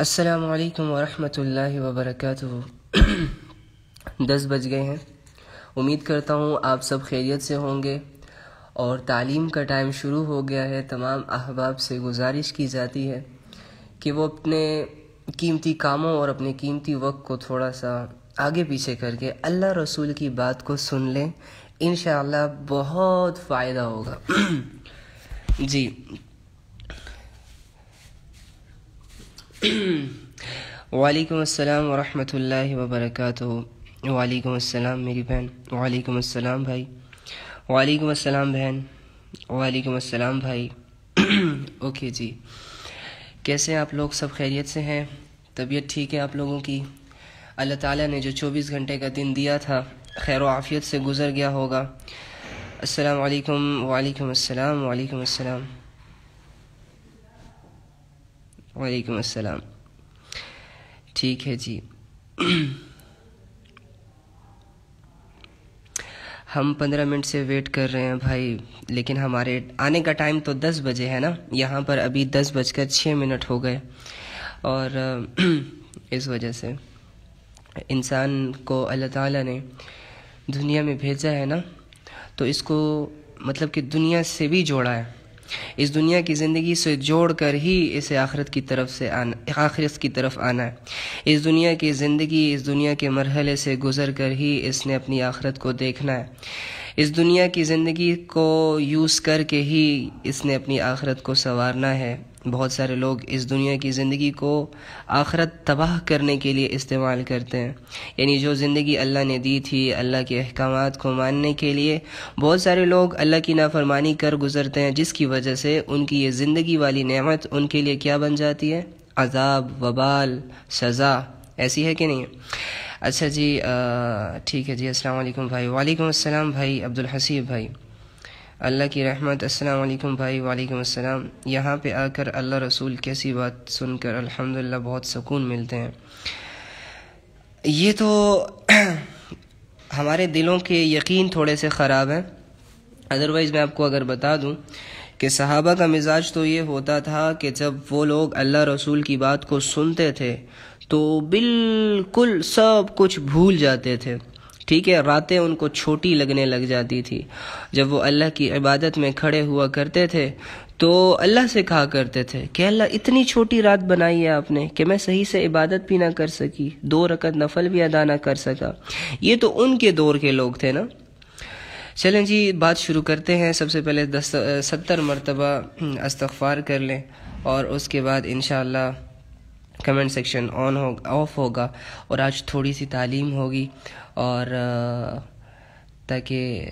السلام علیکم ورحمۃ اللہ وبرکاتہ۔ 10 بج گئے ہیں۔ امید کرتا ہوں آپ سب خیریت سے ہوں گے اور تعلیم کا ٹائم شروع ہو گیا ہے۔ تمام احباب سے گزارش کی جاتی ہے کہ وہ اپنے قیمتی کاموں اور اپنے قیمتی وقت کو تھوڑا سا آگے پیچھے کر کے اللہ رسول کی بات کو سن لیں، انشاءاللہ بہت فائدہ ہوگا۔ جی وعلیکم السلام ورحمۃ اللہ وبرکاتہ۔ وعلیکم السلام میری بہن۔ وعلیکم السلام بھائی۔ وعلیکم السلام بہن۔ وعلیکم السلام بھائی۔ اوکے جی، کیسے آپ لوگ؟ سب خیریت سے ہیں؟ طبیعت ٹھیک ہے آپ لوگوں کی؟ اللہ تعالیٰ نے جو 24 گھنٹے کا دن دیا تھا خیر و عافیت سے گزر گیا ہوگا۔ السلام علیکم۔ وعلیکم السلام۔ وعلیکم السلام۔ وعلیکم السلام۔ ٹھیک ہے جی۔ ہم 15 منٹ سے ویٹ کر رہے ہیں بھائی، لیکن ہمارے آنے کا ٹائم تو 10 بجے ہے نا، یہاں پر ابھی 10:06 ہو گئے، اور اس وجہ سے انسان کو اللہ تعالیٰ نے دنیا میں بھیجا ہے نا، تو اس کو مطلب کہ دنیا سے بھی جوڑا ہے، اس دنیا کی زندگی سے جوڑ کر ہی اسے آخرت کی طرف آنا ہے۔ اس دنیا کی زندگی، اس دنیا کے مرحلے سے گزر کر ہی اس نے اپنی آخرت کو دیکھنا ہے۔ اس دنیا کی زندگی کو یوز کر کے ہی اس نے اپنی آخرت کو سنوارنا ہے۔ بہت سارے لوگ اس دنیا کی زندگی کو آخرت تباہ کرنے کے لیے استعمال کرتے ہیں، یعنی جو زندگی اللہ نے دی تھی اللہ کے احکامات کو ماننے کے لیے، بہت سارے لوگ اللہ کی نافرمانی کر گزرتے ہیں، جس کی وجہ سے ان کی یہ زندگی والی نعمت ان کے لیے کیا بن جاتی ہے؟ عذاب، وبال، سزا۔ ایسی ہے کہ نہیں؟ اچھا جی، ٹھیک ہے جی۔ السلام علیکم بھائی۔ وعلیکم السلام بھائی عبدالحسیب بھائی، اللہ کی رحمت۔ السلام علیکم بھائی۔ وعلیکم السلام۔ یہاں پہ آ کر اللہ رسول کیسی بات سن کر الحمدللہ بہت سکون ملتے ہیں۔ یہ تو ہمارے دلوں کے یقین تھوڑے سے خراب ہیں، ادروائز میں آپ کو اگر بتا دوں کہ صحابہ کا مزاج تو یہ ہوتا تھا کہ جب وہ لوگ اللہ رسول کی بات کو سنتے تھے تو بالکل سب کچھ بھول جاتے تھے، ٹھیک ہے؟ راتیں ان کو چھوٹی لگنے لگ جاتی تھی۔ جب وہ اللہ کی عبادت میں کھڑے ہوا کرتے تھے تو اللہ سے کہا کرتے تھے کہ اللہ اتنی چھوٹی رات بنائی ہے آپ نے کہ میں صحیح سے عبادت بھی نہ کر سکی، 2 رکعت نفل بھی ادا نہ کر سکا۔ یہ تو ان کے دور کے لوگ تھے نا۔ چلیں جی، بات شروع کرتے ہیں۔ سب سے پہلے 70 مرتبہ استغفار کر لیں، اور اس کے بعد انشاءاللہ کمنٹ سیکشن آف ہوگا، اور آج تھوڑی سی تعلیم ہوگی، اور تاکہ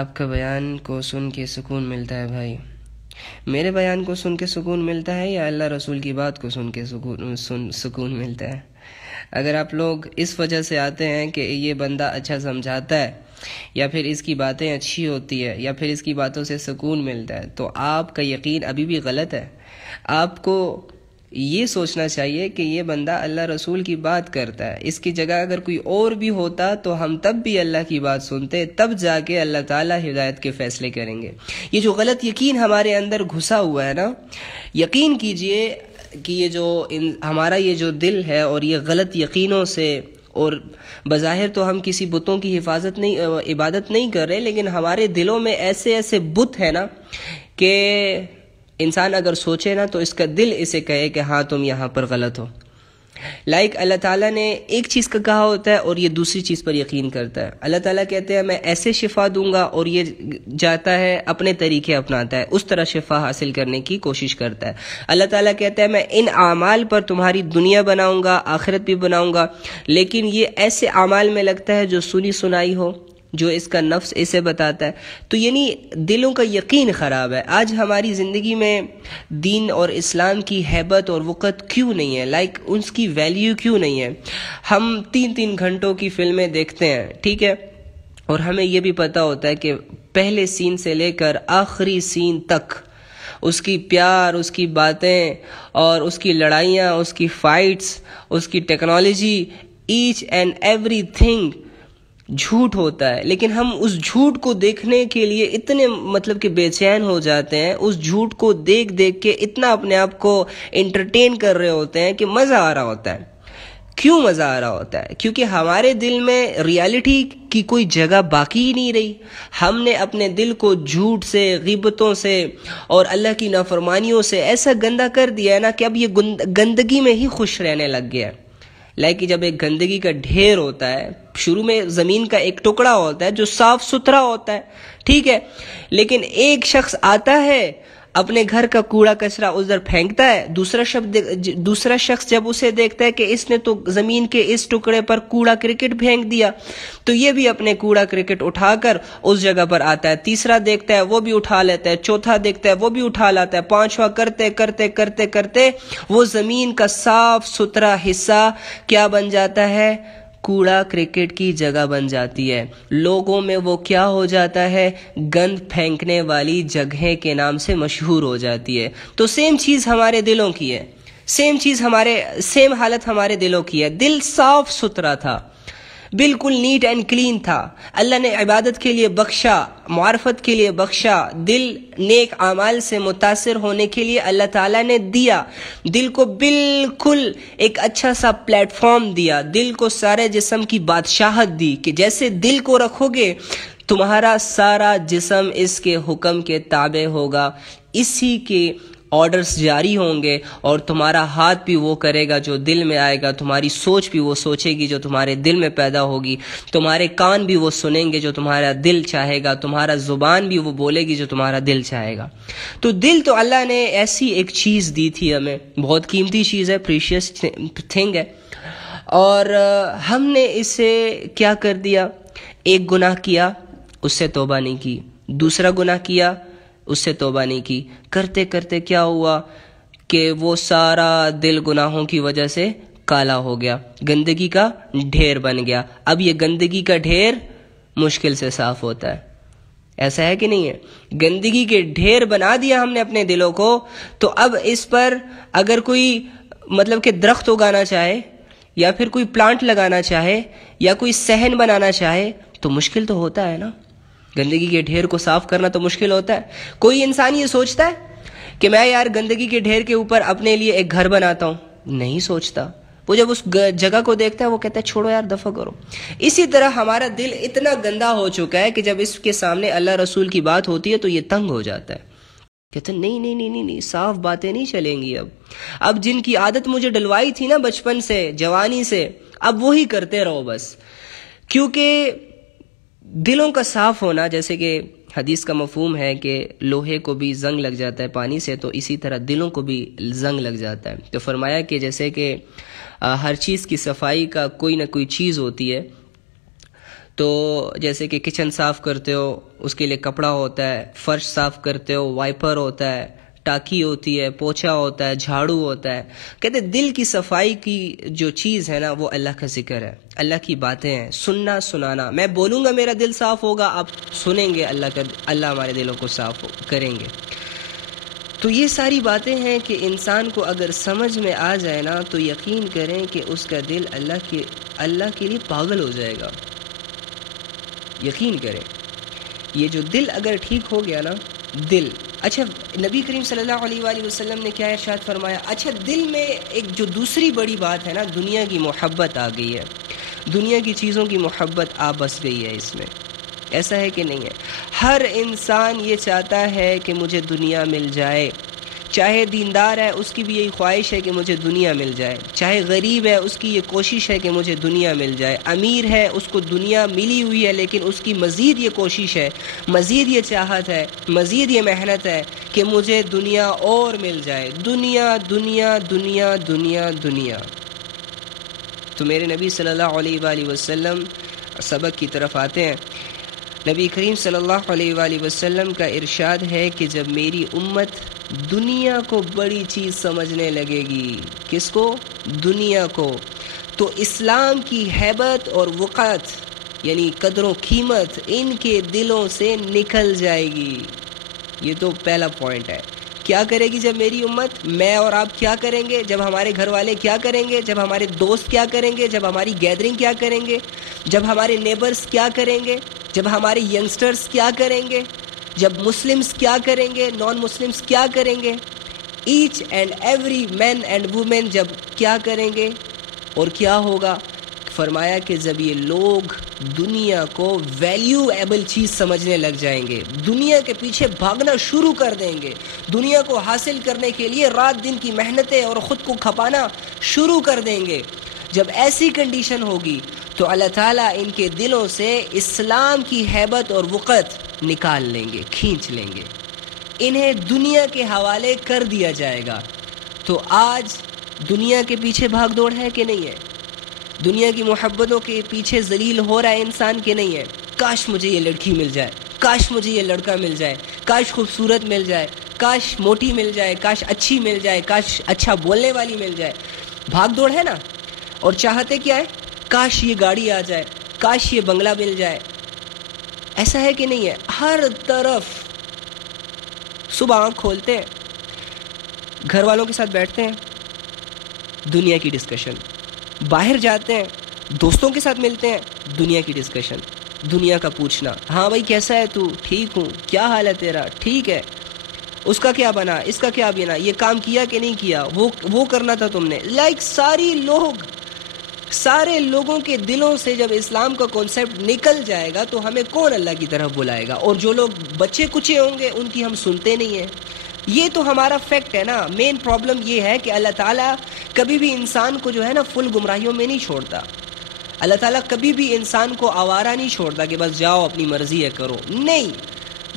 آپ کا بیان کو سن کے سکون ملتا ہے بھائی۔ میرے بیان کو سن کے سکون ملتا ہے یا اللہ رسول کی بات کو سن کے سکون ملتا ہے؟ اگر آپ لوگ اس وجہ سے آتے ہیں کہ یہ بندہ اچھا سمجھاتا ہے، یا پھر اس کی باتیں اچھی ہوتی ہے، یا پھر اس کی باتوں سے سکون ملتا ہے، تو آپ کا یقین ابھی بھی غلط ہے۔ آپ کو یہ سوچنا چاہیے کہ یہ بندہ اللہ رسول کی بات کرتا ہے، اس کی جگہ اگر کوئی اور بھی ہوتا تو ہم تب بھی اللہ کی بات سنتے، تب جا کے اللہ تعالیٰ ہدایت کے فیصلے کریں گے۔ یہ جو غلط یقین ہمارے اندر گھسا ہوا ہے نا، یقین کیجئے کہ یہ جو ہمارا یہ جو دل ہے، اور یہ غلط یقینوں سے، اور بظاہر تو ہم کسی بتوں کی عبادت نہیں کر رہے، لیکن ہمارے دلوں میں ایسے ایسے بت ہیں نا کہ انسان اگر سوچے نا تو اس کا دل اسے کہے کہ ہاں تم یہاں پر غلط ہو۔ اللہ تعالیٰ نے ایک چیز کا کہا ہوتا ہے اور یہ دوسری چیز پر یقین کرتا ہے۔ اللہ تعالیٰ کہتے ہیں میں ایسے شفا دوں گا، اور یہ جاتا ہے اپنے طریقے اپناتا ہے، اس طرح شفا حاصل کرنے کی کوشش کرتا ہے۔ اللہ تعالیٰ کہتا ہے میں ان اعمال پر تمہاری دنیا بناؤں گا، آخرت بھی بناؤں گا، لیکن یہ ایسے اعمال میں لگتا ہے جو سنی سنائی ہو، جو اس کا نفس اسے بتاتا ہے۔ تو یعنی دلوں کا یقین خراب ہے۔ آج ہماری زندگی میں دین اور اسلام کی ہیبت اور وقت کیوں نہیں ہے؟ اس کی ویلیو کیوں نہیں ہے؟ ہم 3 گھنٹوں کی فلمیں دیکھتے ہیں، ٹھیک ہے، اور ہمیں یہ بھی پتہ ہوتا ہے کہ پہلے سین سے لے کر آخری سین تک اس کی پیار، اس کی باتیں، اور اس کی لڑائیاں، اس کی فائٹس، اس کی technology, each and everything جھوٹ ہوتا ہے، لیکن ہم اس جھوٹ کو دیکھنے کے لیے اتنے کہ بے چین ہو جاتے ہیں، اس جھوٹ کو دیکھ دیکھ کے اتنا اپنے آپ کو انٹرٹین کر رہے ہوتے ہیں کہ مزہ آ رہا ہوتا ہے۔ کیوں مزہ آ رہا ہوتا ہے؟ کیونکہ ہمارے دل میں ریالٹی کی کوئی جگہ باقی ہی نہیں رہی۔ ہم نے اپنے دل کو جھوٹ سے، غیبتوں سے اور اللہ کی نافرمانیوں سے ایسا گندا کر دیا ہے نا کہ اب یہ گندگی میں ہی خوش رہنے لگ گیا ہے۔ لیکن جب ایک گندگی کا ڈھیر ہوتا ہے، شروع میں زمین کا ایک ٹکڑا ہوتا ہے جو صاف ستھرا ہوتا ہے، ٹھیک ہے، لیکن ایک شخص آتا ہے اپنے گھر کا کوڑا کچرا ادھر پھینکتا ہے، دوسرا شخص جب اسے دیکھتا ہے کہ اس نے تو زمین کے اس ٹکڑے پر کوڑا کرکٹ پھینک دیا، تو یہ بھی اپنے کوڑا کرکٹ اٹھا کر اس جگہ پر آتا ہے، تیسرا دیکھتا ہے وہ بھی اٹھا لیتا ہے، چوتھا دیکھتا ہے وہ بھی اٹھا لاتا ہے، پانچواں کرتے کرتے کرتے کرتے وہ زمین کا صاف ستھرا حصہ کیا بن جاتا ہے؟ کوڑا کرکٹ کی جگہ بن جاتی ہے۔ لوگوں میں وہ کیا ہو جاتا ہے؟ گند پھینکنے والی جگہ کے نام سے مشہور ہو جاتی ہے۔ تو سیم چیز ہمارے دلوں کی ہے، سیم حالت ہمارے دلوں کی ہے۔ دل صاف ستھرا تھا، بالکل نیٹ اینڈ کلین تھا، اللہ نے عبادت کے لیے بخشا، معرفت کے لیے بخشا، دل نیک اعمال سے متاثر ہونے کے لیے اللہ تعالیٰ نے دیا، دل کو بالکل ایک اچھا سا پلیٹ فارم دیا، دل کو سارے جسم کی بادشاہت دی کہ جیسے دل کو رکھو گے تمہارا سارا جسم اس کے حکم کے تابع ہوگا، اسی کے آرڈرز جاری ہوں گے، اور تمہارا ہاتھ بھی وہ کرے گا جو دل میں آئے گا، تمہاری سوچ بھی وہ سوچے گی جو تمہارے دل میں پیدا ہوگی، تمہارے کان بھی وہ سنیں گے جو تمہارا دل چاہے گا، تمہارا زبان بھی وہ بولے گی جو تمہارا دل چاہے گا۔ تو دل تو اللہ نے ایسی ایک چیز دی تھی ہمیں، بہت قیمتی چیز ہے، پریشیس تھنگ ہے، اور ہم نے اسے کیا کر دیا؟ ایک گناہ کیا، اس سے توبہ نہیں کی، دوسرا گناہ کیا، اس سے توبہ نہیں کی، کرتے کرتے کیا ہوا کہ وہ سارا دل گناہوں کی وجہ سے کالا ہو گیا، گندگی کا ڈھیر بن گیا۔ اب یہ گندگی کا ڈھیر مشکل سے صاف ہوتا ہے، ایسا ہے کہ نہیں ہے؟ گندگی کے ڈھیر بنا دیا ہم نے اپنے دلوں کو، تو اب اس پر اگر کوئی کہ درخت اگانا چاہے یا پھر کوئی پلانٹ لگانا چاہے یا کوئی صحن بنانا چاہے تو مشکل تو ہوتا ہے نا، گندگی کے ڈھیر کو صاف کرنا تو مشکل ہوتا ہے۔ کوئی انسان یہ سوچتا ہے کہ میں یار گندگی کے ڈھیر کے اوپر اپنے لیے ایک گھر بناتا ہوں؟ نہیں سوچتا، وہ جب اس جگہ کو دیکھتا ہے وہ کہتا ہے چھوڑو یار، دفع کرو۔ اسی طرح ہمارا دل اتنا گندا ہو چکا ہے کہ جب اس کے سامنے اللہ رسول کی بات ہوتی ہے تو یہ تنگ ہو جاتا ہے، کہتے ہیں نہیں، صاف باتیں نہیں چلیں گی، اب جن کی عادت مجھے ڈلوائی تھی نا بچپن سے، جوانی سے، اب وہی کرتے رہو بس۔ کیونکہ دلوں کا صاف ہونا، جیسے کہ حدیث کا مفہوم ہے کہ لوہے کو بھی زنگ لگ جاتا ہے پانی سے، تو اسی طرح دلوں کو بھی زنگ لگ جاتا ہے۔ تو فرمایا کہ جیسے کہ ہر چیز کی صفائی کا کوئی نہ کوئی چیز ہوتی ہے، تو جیسے کہ کچن صاف کرتے ہو اس کے لیے کپڑا ہوتا ہے، فرش صاف کرتے ہو وائپر ہوتا ہے، ٹاکی ہوتی ہے، پوچھا ہوتا ہے، جھاڑو ہوتا ہے۔ کہتے دل کی صفائی کی جو چیز ہے نا وہ اللہ کا ذکر ہے، اللہ کی باتیں ہیں، سننا سنانا۔ میں بولوں گا میرا دل صاف ہوگا، آپ سنیں گے، اللہ ہمارے دلوں کو صاف کریں گے۔ تو یہ ساری باتیں ہیں کہ انسان کو اگر سمجھ میں آ جائے نا تو یقین کریں کہ اس کا دل اللہ کے لیے پاگل ہو جائے گا۔ یقین کریں، یہ جو دل اگر ٹھیک ہو گیا نا، دل اچھا، نبی کریم صلی اللہ علیہ وآلہ وسلم نے کیا ارشاد فرمایا؟ اچھا، دل میں ایک جو دوسری بڑی بات ہے نا، دنیا کی محبت آ گئی ہے، دنیا کی چیزوں کی محبت آ بس گئی ہے اس میں، ایسا ہے کہ نہیں ہے؟ ہر انسان یہ چاہتا ہے کہ مجھے دنیا مل جائے، چاہے دیندار ہے اس کی بھی یہی خواہش ہے کہ مجھے دنیا مل جائے، چاہے غریب ہے اس کی یہ کوشش ہے کہ مجھے دنیا مل جائے، امیر ہے اس کو دنیا ملی ہوئی ہے لیکن اس کی مزید یہ کوشش ہے، مزید یہ چاہت ہے، مزید یہ محنت ہے کہ مجھے دنیا اور مل جائے، دنیا دنیا دنیا دنیا دنیا۔ تو میرے نبی صلی اللہ علیہ وآلہ وسلم سبق کی طرف آتے ہیں۔ نبی کریم صلی اللہ علیہ وآلہ وسلم کا ارشاد ہے کہ جب میری امت دنیا کو بڑی چیز سمجھنے لگے گی، کس کو؟ دنیا کو، تو اسلام کی ہیبت اور وقعت یعنی قدر و قیمت ان کے دلوں سے نکل جائے گی۔ یہ تو پہلا پوائنٹ ہے کیا کرے گی جب میری امت؟ میں اور آپ کیا کریں گے جب ہمارے گھر والے کیا کریں گے، جب ہمارے دوست کیا کریں گے، جب ہماری گیدرنگ کیا کریں گے، جب ہمارے نیبرز کیا کریں گے، جب ہمارے ینگسٹرز کیا کریں گے، جب مسلمز کیا کریں گے، نان مسلمز کیا کریں گے، each and every man and woman جب کیا کریں گے اور کیا ہوگا؟ فرمایا کہ جب یہ لوگ دنیا کو ویلیویبل چیز سمجھنے لگ جائیں گے، دنیا کے پیچھے بھاگنا شروع کر دیں گے، دنیا کو حاصل کرنے کے لیے رات دن کی محنتیں اور خود کو کھپانا شروع کر دیں گے، جب ایسی کنڈیشن ہوگی تو اللہ تعالیٰ ان کے دلوں سے اسلام کی ہیبت اور وقت نکال لیں گے، کھینچ لیں گے، انہیں دنیا کے حوالے کر دیا جائے گا۔ تو آج دنیا کے پیچھے بھاگ دوڑ ہے کہ نہیں ہے؟ دنیا کی محبتوں کے پیچھے ذلیل ہو رہا ہے انسان کہ نہیں ہے؟ کاش مجھے یہ لڑکی مل جائے، کاش مجھے یہ لڑکا مل جائے، کاش خوبصورت مل جائے، کاش موٹی مل جائے، کاش اچھی مل جائے، کاش اچھا بولنے والی مل جائے۔ بھاگ دوڑ ہے نا؟ اور چاہتے کیا ہے؟ کاش یہ گاڑی آ جائے، کاش یہ بنگلہ مل جائے۔ ایسا ہے کہ نہیں ہے؟ ہر طرف صبح آنکھ کھولتے ہیں، گھر والوں کے ساتھ بیٹھتے ہیں، دنیا کی ڈسکشن، باہر جاتے ہیں، دوستوں کے ساتھ ملتے ہیں، دنیا کی ڈسکشن، دنیا کا پوچھنا، ہاں بھائی کیسا ہے تو؟ ٹھیک ہوں، کیا حال ہے تیرا؟ ٹھیک ہے، اس کا کیا بنا، اس کا کیا بنا، یہ کام کیا کہ نہیں کیا، وہ کرنا تھا تم نے۔ سارے لوگوں کے دلوں سے جب اسلام کا کانسیپٹ نکل جائے گا تو ہمیں کون اللہ کی طرف بلائے گا؟ اور جو لوگ بچے کچے ہوں گے ان کی ہم سنتے نہیں ہیں۔ یہ تو ہمارا فیکٹ ہے نا۔ مین پرابلم یہ ہے کہ اللہ تعالیٰ کبھی بھی انسان کو جو ہے نا فل گمراہیوں میں نہیں چھوڑتا۔ اللہ تعالیٰ کبھی بھی انسان کو آوارہ نہیں چھوڑتا کہ بس جاؤ اپنی مرضی ہے کرو، نہیں۔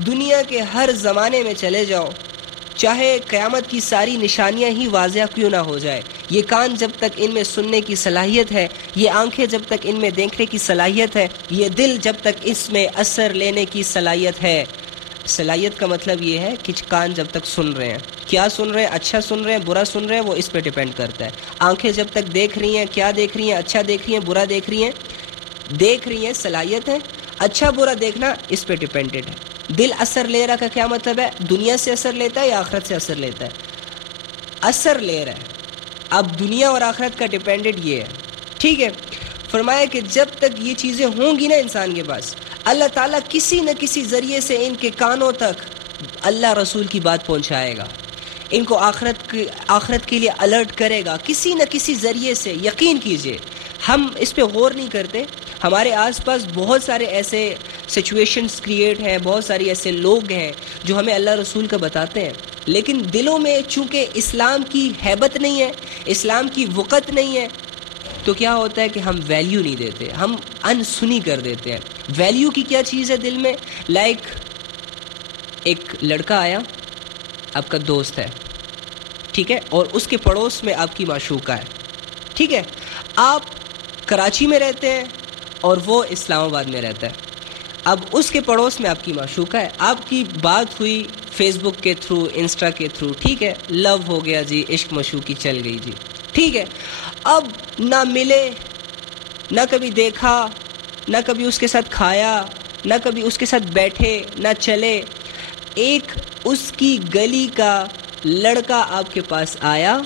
دنیا کے ہر زمانے میں چلے جاؤ، چاہے قیامت کی ساری نشانیاں ہی واضح کیوں نہ ہو جائے، یہ کان جب تک ان میں سننے کی صلاحیت ہے، یہ آنکھیں جب تک ان میں دیکھنے کی صلاحیت ہے، یہ دل جب تک اس میں اثر لینے کی صلاحیت ہے۔ صلاحیت کا مطلب یہ ہے کہ کان جب تک سن رہے ہیں، کیا سن رہے ہیں، اچھا سن رہے ہیں، برا سن رہے ہیں، وہ اس پہ ڈیپینڈ کرتا ہے۔ آنکھیں جب تک دیکھ رہی ہیں، کیا دیکھ رہی ہیں، اچھا دیکھ رہی ہیں، برا دیکھ رہی ہیں، صلاحیت ہے۔ اچھا برا دیکھنا اس پہ ڈیپینڈنٹ ہے۔ دل اثر لے رہا کا کیا مطلب ہے؟ دنیا سے اثر لیتا ہے یا آخرت سے اثر لیتا ہے؟ اثر لے رہا ہے۔ اب دنیا اور آخرت کا ڈیپینڈنٹ یہ ہے، ٹھیک ہے۔ فرمایا کہ جب تک یہ چیزیں ہوں گی نا انسان کے پاس، اللہ تعالیٰ کسی نہ کسی ذریعے سے ان کے کانوں تک اللہ رسول کی بات پہنچائے گا، ان کو آخرت کے لیے الرٹ کرے گا کسی نہ کسی ذریعے سے۔ یقین کیجئے، ہم اس پہ غور نہیں کرتے۔ ہمارے آس پاس بہت سارے ایسے سچویشنز کریٹ ہیں، بہت سارے ایسے لوگ ہیں جو ہمیں اللہ رسول کا بتاتے ہیں، لیکن دلوں میں چونکہ اسلام کی ہیبت نہیں ہے، اسلام کی وقت نہیں ہے، تو کیا ہوتا ہے کہ ہم ویلیو نہیں دیتے، ہم انسنی کر دیتے ہیں۔ ویلیو کی کیا چیز ہے دل میں؟ لائک ایک لڑکا آیا، آپ کا دوست ہے، ٹھیک ہے، اور اس کے پڑوس میں آپ کی معشوقہ ہے، ٹھیک ہے۔ آپ کراچی میں رہتے ہیں اور وہ اسلام آباد میں رہتا ہے۔ اب اس کے پڑوس میں آپ کی معشوقہ ہے، آپ کی بات ہوئی فیس بک کے تھرو، انسٹا کے تھرو، ٹھیک ہے، لو ہو گیا جی، عشق مشوقی چل گئی جی، ٹھیک ہے۔ اب نہ ملے، نہ کبھی دیکھا، نہ کبھی اس کے ساتھ کھایا، نہ کبھی اس کے ساتھ بیٹھے، نہ چلے۔ ایک اس کی گلی کا لڑکا آپ کے پاس آیا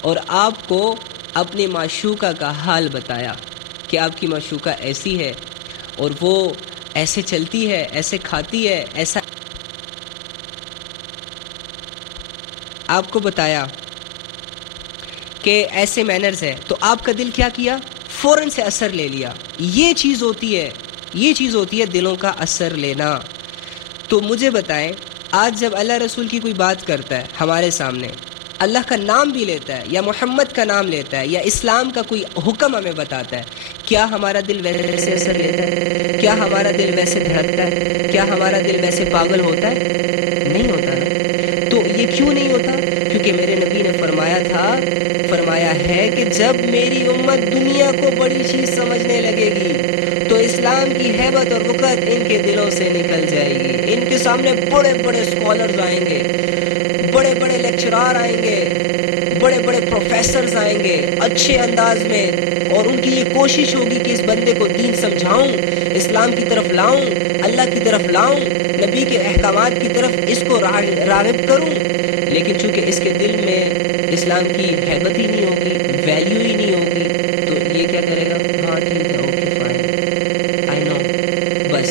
اور آپ کو اپنے معشوقہ کا حال بتایا کہ آپ کی معشوقہ ایسی ہے اور وہ ایسے چلتی ہے، ایسے کھاتی ہے، ایسا آپ کو بتایا کہ ایسے مینرز ہے، تو آپ کا دل کیا کیا؟ فوراً سے اثر لے لیا۔ یہ چیز ہوتی ہے دلوں کا اثر لینا۔ تو مجھے بتائیں، آج جب اللہ رسول کی کوئی بات کرتا ہے ہمارے سامنے، اللہ کا نام بھی لیتا ہے یا محمد کا نام لیتا ہے یا اسلام کا کوئی حکم ہمیں بتاتا ہے، کیا ہمارا دل ویسے اثر لیتا ہے؟ کیا ہمارا دل ویسے دھڑکتا ہے؟ کیا ہمارا دل ویسے پاگل ہوتا ہے؟ نہیں ہوتا نا۔ تو یہ کیوں نہیں ہوتا؟ کیونکہ میرے نبی نے فرمایا ہے کہ جب میری امت دنیا کو بڑی چیز سمجھنے لگے گی تو اسلام کی ہیبت اور وقت ان کے دلوں سے نکل جائے گی۔ ان کے سامنے بڑے بڑے اسکالرز آئیں گے، بڑے بڑے لیکچرار آئیں گے، بڑے بڑے پروفیسر پروفیسرز آئیں گے اچھے انداز میں، اور ان کی یہ کوشش ہوگی کہ اس بندے کو دین سمجھاؤں، اسلام کی طرف لاؤں، اللہ کی طرف لاؤں، نبی کے احکامات کی طرف اس کو راغب کروں، لیکن چونکہ اس کے دل میں اسلام کی ہیبت ہی نہیں ہوگی، ویلیو ہی نہیں ہوگی، تو یہ کیا کرے گا؟ ہاں ٹھیک ہے، اوکے فائن، آئی نو، بس،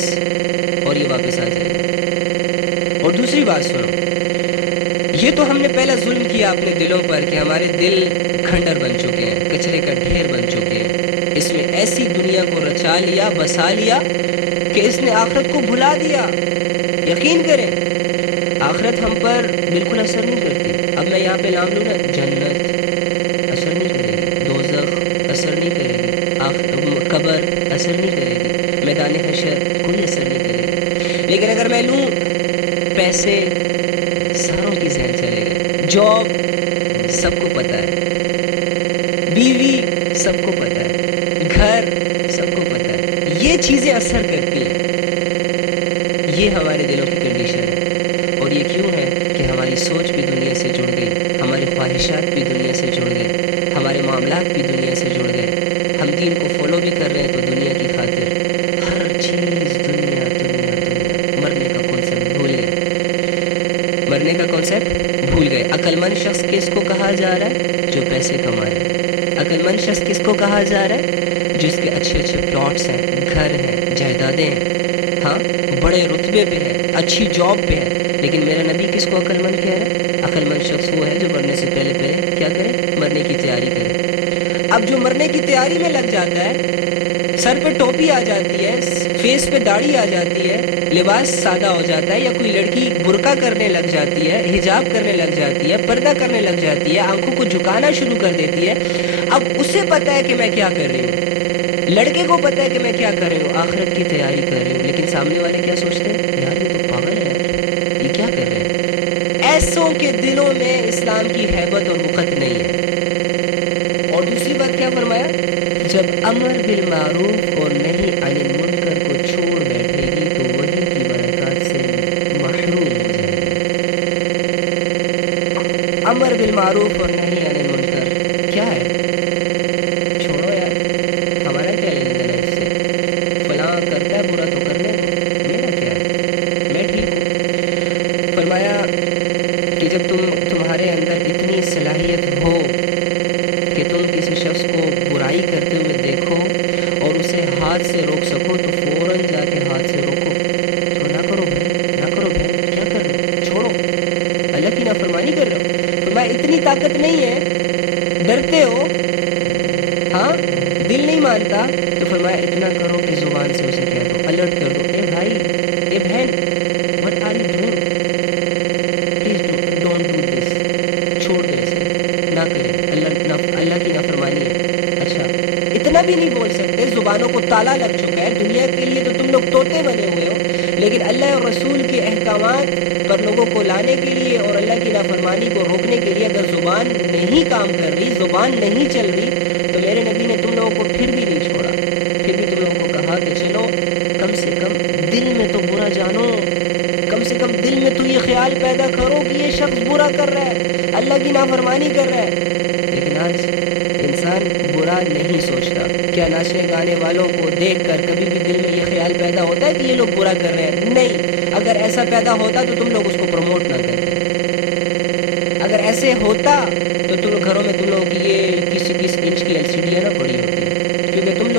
اور یہ واپس آ جائے گا۔ اور دوسری بات سنو، یہ تو ہم نے پہلا ظلم کیا اپنے دلوں پر کہ ہمارے دل کھنڈر بن چکے ہیں، کچرے کا ڈھیر بن چکے ہیں، اس میں ایسی دنیا کو رچا لیا، بسا لیا کہ اس نے آخرت کو بھلا دیا۔ یقین کریں آخرت ہم پر بالکل اثر نہیں کرتی۔ اب میں یہاں پہ نام لوں نا، جنت اثر نہیں کرے گی، دوزخ اثر نہیں کرے گی، قبر اثر نہیں کرے گی، میدان حشر کوئی اثر نہیں کرے گی۔ لیکن اگر میں لوں پیسے، ساروں کی ذہن چلے گئے، جاب سب کو پتہ ہے، بیوی سب کو پتہ ہے، گھر سب کو پتہ ہے، یہ چیزیں اثر کرتی ہیں۔ یہ ہمارے دلوں کی کنڈیشن ہے، اور یہ کیوں ہے کہ ہماری سوچ بھی دنیا سے جڑ گئی، ہماری خواہشات بھی دنیا سے جڑ گئے، ہمارے معاملات بھی دنیا سے جڑ گئے، ہم دین کو فالو بھی کر رہے ہیں تو دنیا کی خاطر، ہر چیز دنیا دنیا دنیا، مرنے کا کانسیپٹ بھول گئے، مرنے کا کانسیپٹ بھول گئے۔ عقل مند شخص کس کو کہا جا رہا ہے؟ جو پیسے کما رہا ہے۔ عقل مند شخص کس کو کہا جا رہا ہے؟ جس کے اچھے اچھے پلاٹس ہیں، گھر ہیں، جائیدادیں ہیں، ہاں بڑے رتبے پہ ہے، اچھی جاب پہ ہے۔ لیکن میرا نبی کس کو عقل مند کہہ رہا ہے؟ عقل مند شخص وہ ہے جو مرنے سے پہلے پہلے کیا کرے؟ مرنے کی تیاری کرے۔ اب جو مرنے کی تیاری میں لگ جاتا ہے، سر پہ ٹوپی آ جاتی ہے، فیس پہ داڑھی آ جاتی ہے، لباس سادہ ہو جاتا ہے، یا کوئی لڑکی برقع کرنے لگ جاتی ہے، حجاب کرنے لگ جاتی ہے، پردہ کرنے لگ جاتی ہے، آنکھوں کو جھکانا شروع کر دیتی ہے، اب اسے پتہ ہے کہ میں کیا کر رہی ہوں، لڑکے کو پتہ ہے کہ میں کیا کر رہی ہوں، آخرت کی تیاری کر رہی ہوں، لیکن سامنے والے کیا سوچتے ہیں؟ یار یہ تو پاگل ہے، یار یہ کیا کر رہے ہیں۔ ایسوں کے دلوں میں اسلام کی ہیبت اور وقت نہیں ہے۔ اور دوسری بات کیا فرمایا؟ جب امر بالمعروف اور نہی عن المنکر کو چھوڑ بیٹھے گی تو وہی کی برکات سے محروم ہو جائے گی۔ امر بالمعروف اور نہی عن المنکر کیا ہے؟ چھوڑو یار، ہمارا کیا لینا دینا اس سے، فلاں کرتا ہے برا تو کرنے دو، میرا کیا ہے، میں ٹھیک ہوں۔ فرمایا کہ جب تمہارے اندر اتنی صلاحیت ہو کہ تم کسی شخص کو برائی کرتے ہوئے دیکھو اور اسے ہاتھ سے روک سکو تو فوراً جا کے ہاتھ سے روکو، تو نہ کرو بھائی، نہ کرو بھائی، کیا کر رہے ہو، چھوڑو، اللہ کی نافرمانی کر رہے ہو۔ تو میں اتنی طاقت نہیں ہے، ڈرتے ہو، ہاں دل نہیں مانتا، تو فرمایا اتنا کرو کہ زبان سے اسے کہہ دو، الرٹ کر دو، اے بھائی، اے بہن، what are you doing؟ Please don't do this, چھوڑ دو اسے، نہ کرے، اللہ کی نافرمانی ہے۔ اچھا اتنا بھی نہیں بول سکتے، زبانوں کو تالا لگ چکا ہے، دنیا کے لیے تو تم لوگ طوطے بنے ہوئے ہو، لیکن اللہ اور رسول کے احکامات پر لوگوں کو لانے کے لیے اور اللہ کی نافرمانی کو روکنے کے لیے اگر زبان نہیں کام کر رہی، زبان نہیں چل رہی، تو میرے نبی نے تم لوگوں کو پھر بھی نہیں چھوڑا، پھر بھی تم لوگوں کو کہا کہ چلو کم سے کم دل میں تو برا جانو، کم سے کم دل میں تو یہ خیال پیدا کرو کہ یہ شخص برا کر رہا ہے، اللہ کی نافرمانی کر رہا ہے۔ لیکن آج انسان برا نہیں سوچتا۔ کیا ناچنے گانے والوں کو دیکھ کر کبھی بھی دل میں یہ خیال پیدا ہوتا ہے کہ یہ لوگ برا کر رہے ہیں؟ نہیں، اگر ایسا پیدا ہوتا تو تم لوگ اس کو پروموٹ نہ کرتے، اگر ایسے ہوتا تو تم گھروں میں تم لوگوں کی یہ 21 انچ کی LCD نہ پڑی ہوتی، کیونکہ تم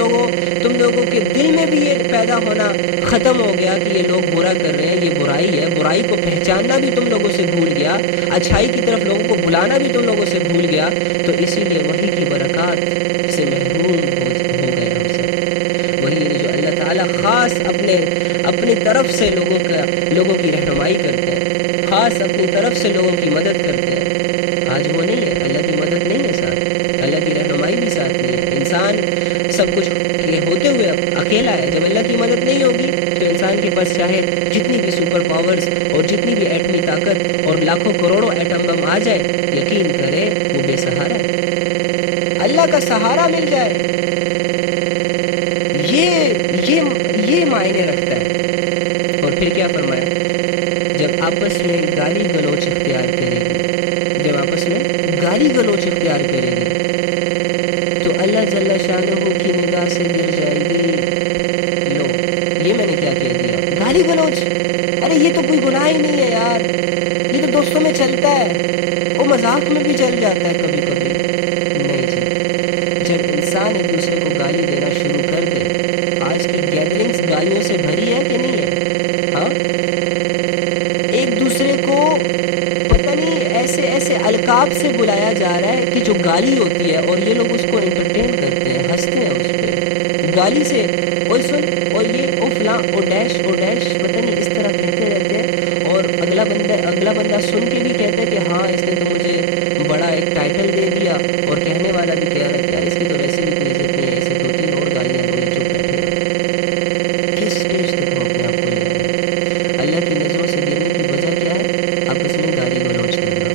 لوگوں کے دل میں بھی یہ پیدا ہونا ختم ہو گیا کہ یہ لوگ برا کر رہے ہیں، یہ برائی ہے، برائی کو پہچاننا بھی تم لوگوں سے بھول گیا، اچھائی کی طرف لوگوں کو بلانا بھی تم لوگوں سے بھول گیا، تو اسی لیے وہی کی برکات سے محروم ہو گئے ہم سب۔ وہی جو اللہ تعالیٰ خاص اپنی طرف سے لوگوں کی رہنمائی کرتے ہیں، خاص اپنی طرف سے لوگوں کی مدد کرتے ہیں، آج وہ نہیں ہے، اللہ کی مدد نہیں ہے ساتھ، اللہ کی رہنمائی بھی ساتھ نہیں ہے، انسان سب کچھ یہ ہوتے ہوئے اکیلا ہے۔ جب اللہ کی مدد نہیں ہوگی تو انسان کے پاس چاہے جتنی بھی سپر پاورز اور جتنی بھی ایٹمی طاقت اور لاکھوں کروڑوں ایٹم بم آ جائے، یقین کرے وہ بے سہارا ہے، اللہ کا سہارا مل جائے، یہ معنی رکھتا ہے۔ اور پھر کیا فرمایا؟ جب آپس میں گالی گلوچ اختیار کرے گی، جب آپس میں گالی گلوچ اختیار کرے گی تو اللہ جل شانہ کی نگاہ سے گر جائے گی. لو یہ میں نے کیا کہہ دیا, گالی گلوچ. ارے یہ تو کوئی گناہ ہی نہیں ہے یار, یہ تو دوستوں میں چلتا ہے, وہ مذاق میں بھی چل جاتا ہے کبھی کبھی. نہیں جی, جب انسان ایک دوسرے کو گالی دینا شروع کر دے, آج کی گیدرنگز گالیوں سے بھری ہے کہ نہیں ہے؟ ہاں, ایک دوسرے کو پتہ نہیں ایسے ایسے القاب سے بلایا جا رہا ہے کہ جو گالی ہوتی ہے, اور یہ لوگ اس کو انٹرٹین کرتے ہیں, ہنستے ہیں اس پہ گالی سے. اوے سن, اور یہ او فلاں, او ڈیش پتہ نہیں اس طرح کہتے رہتے ہیں. اور اگلا بندہ سن کے بھی کہتا ہے کہ ہاں اس نے تو مجھے بڑا ایک ٹائٹل دے دیا, اور کہنے والا بھی کہہ رہا ہے کہ یار اس کی تو ویسے بھی کوئی عزت نہیں ہے, اسے 2-3 اور گالیاں دو, یہ چپ بیٹھے گا. کس سٹیج تک ہم اپنے آپ کو لے آئے ہیں؟ اللہ کی نظروں سے گرنے کی وجہ کیا ہے؟ آپس میں گالی گلوچ کرنا.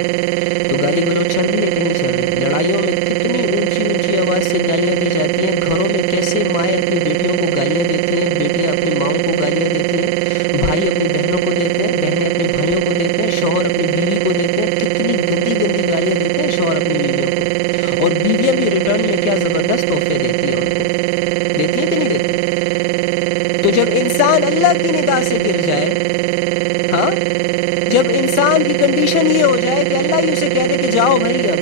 تو گالی گلوچ چل رہی ہے کہ نہیں چل رہی؟ لڑائیوں میں کتنی اونچی آواز سے گالیاں دی جاتی ہیں. گھروں میں کیسے مائیں اپنی بیٹیوں کو گالیاں دیتی ہیں, بیٹیاں اپنی ماؤں کو گالیاں دیتی ہیں, بھائی اپنی بہنوں کو دیتے ہیں, بہنیں اپنے بھائیوں کو دیتے ہیں, شوہر اپنی بیوی کو دیتے ہیں. کتنی گندی گالیاں دیتے ہیں شوہر اپنی بیویوں کو, اور بیویاں بھی ریٹرن میں کیا زبردست تحفے دیتی ہیں ان کو. دیتی ہیں کہ نہیں دیتی؟ تو جب انسان اللہ کی نگاہ سے گر جائے, ہاں, جب انسان کی کنڈیشن یہ ہو جائے کہ اللہ ہی اسے کہہ دے کہ جاؤ بھائی اب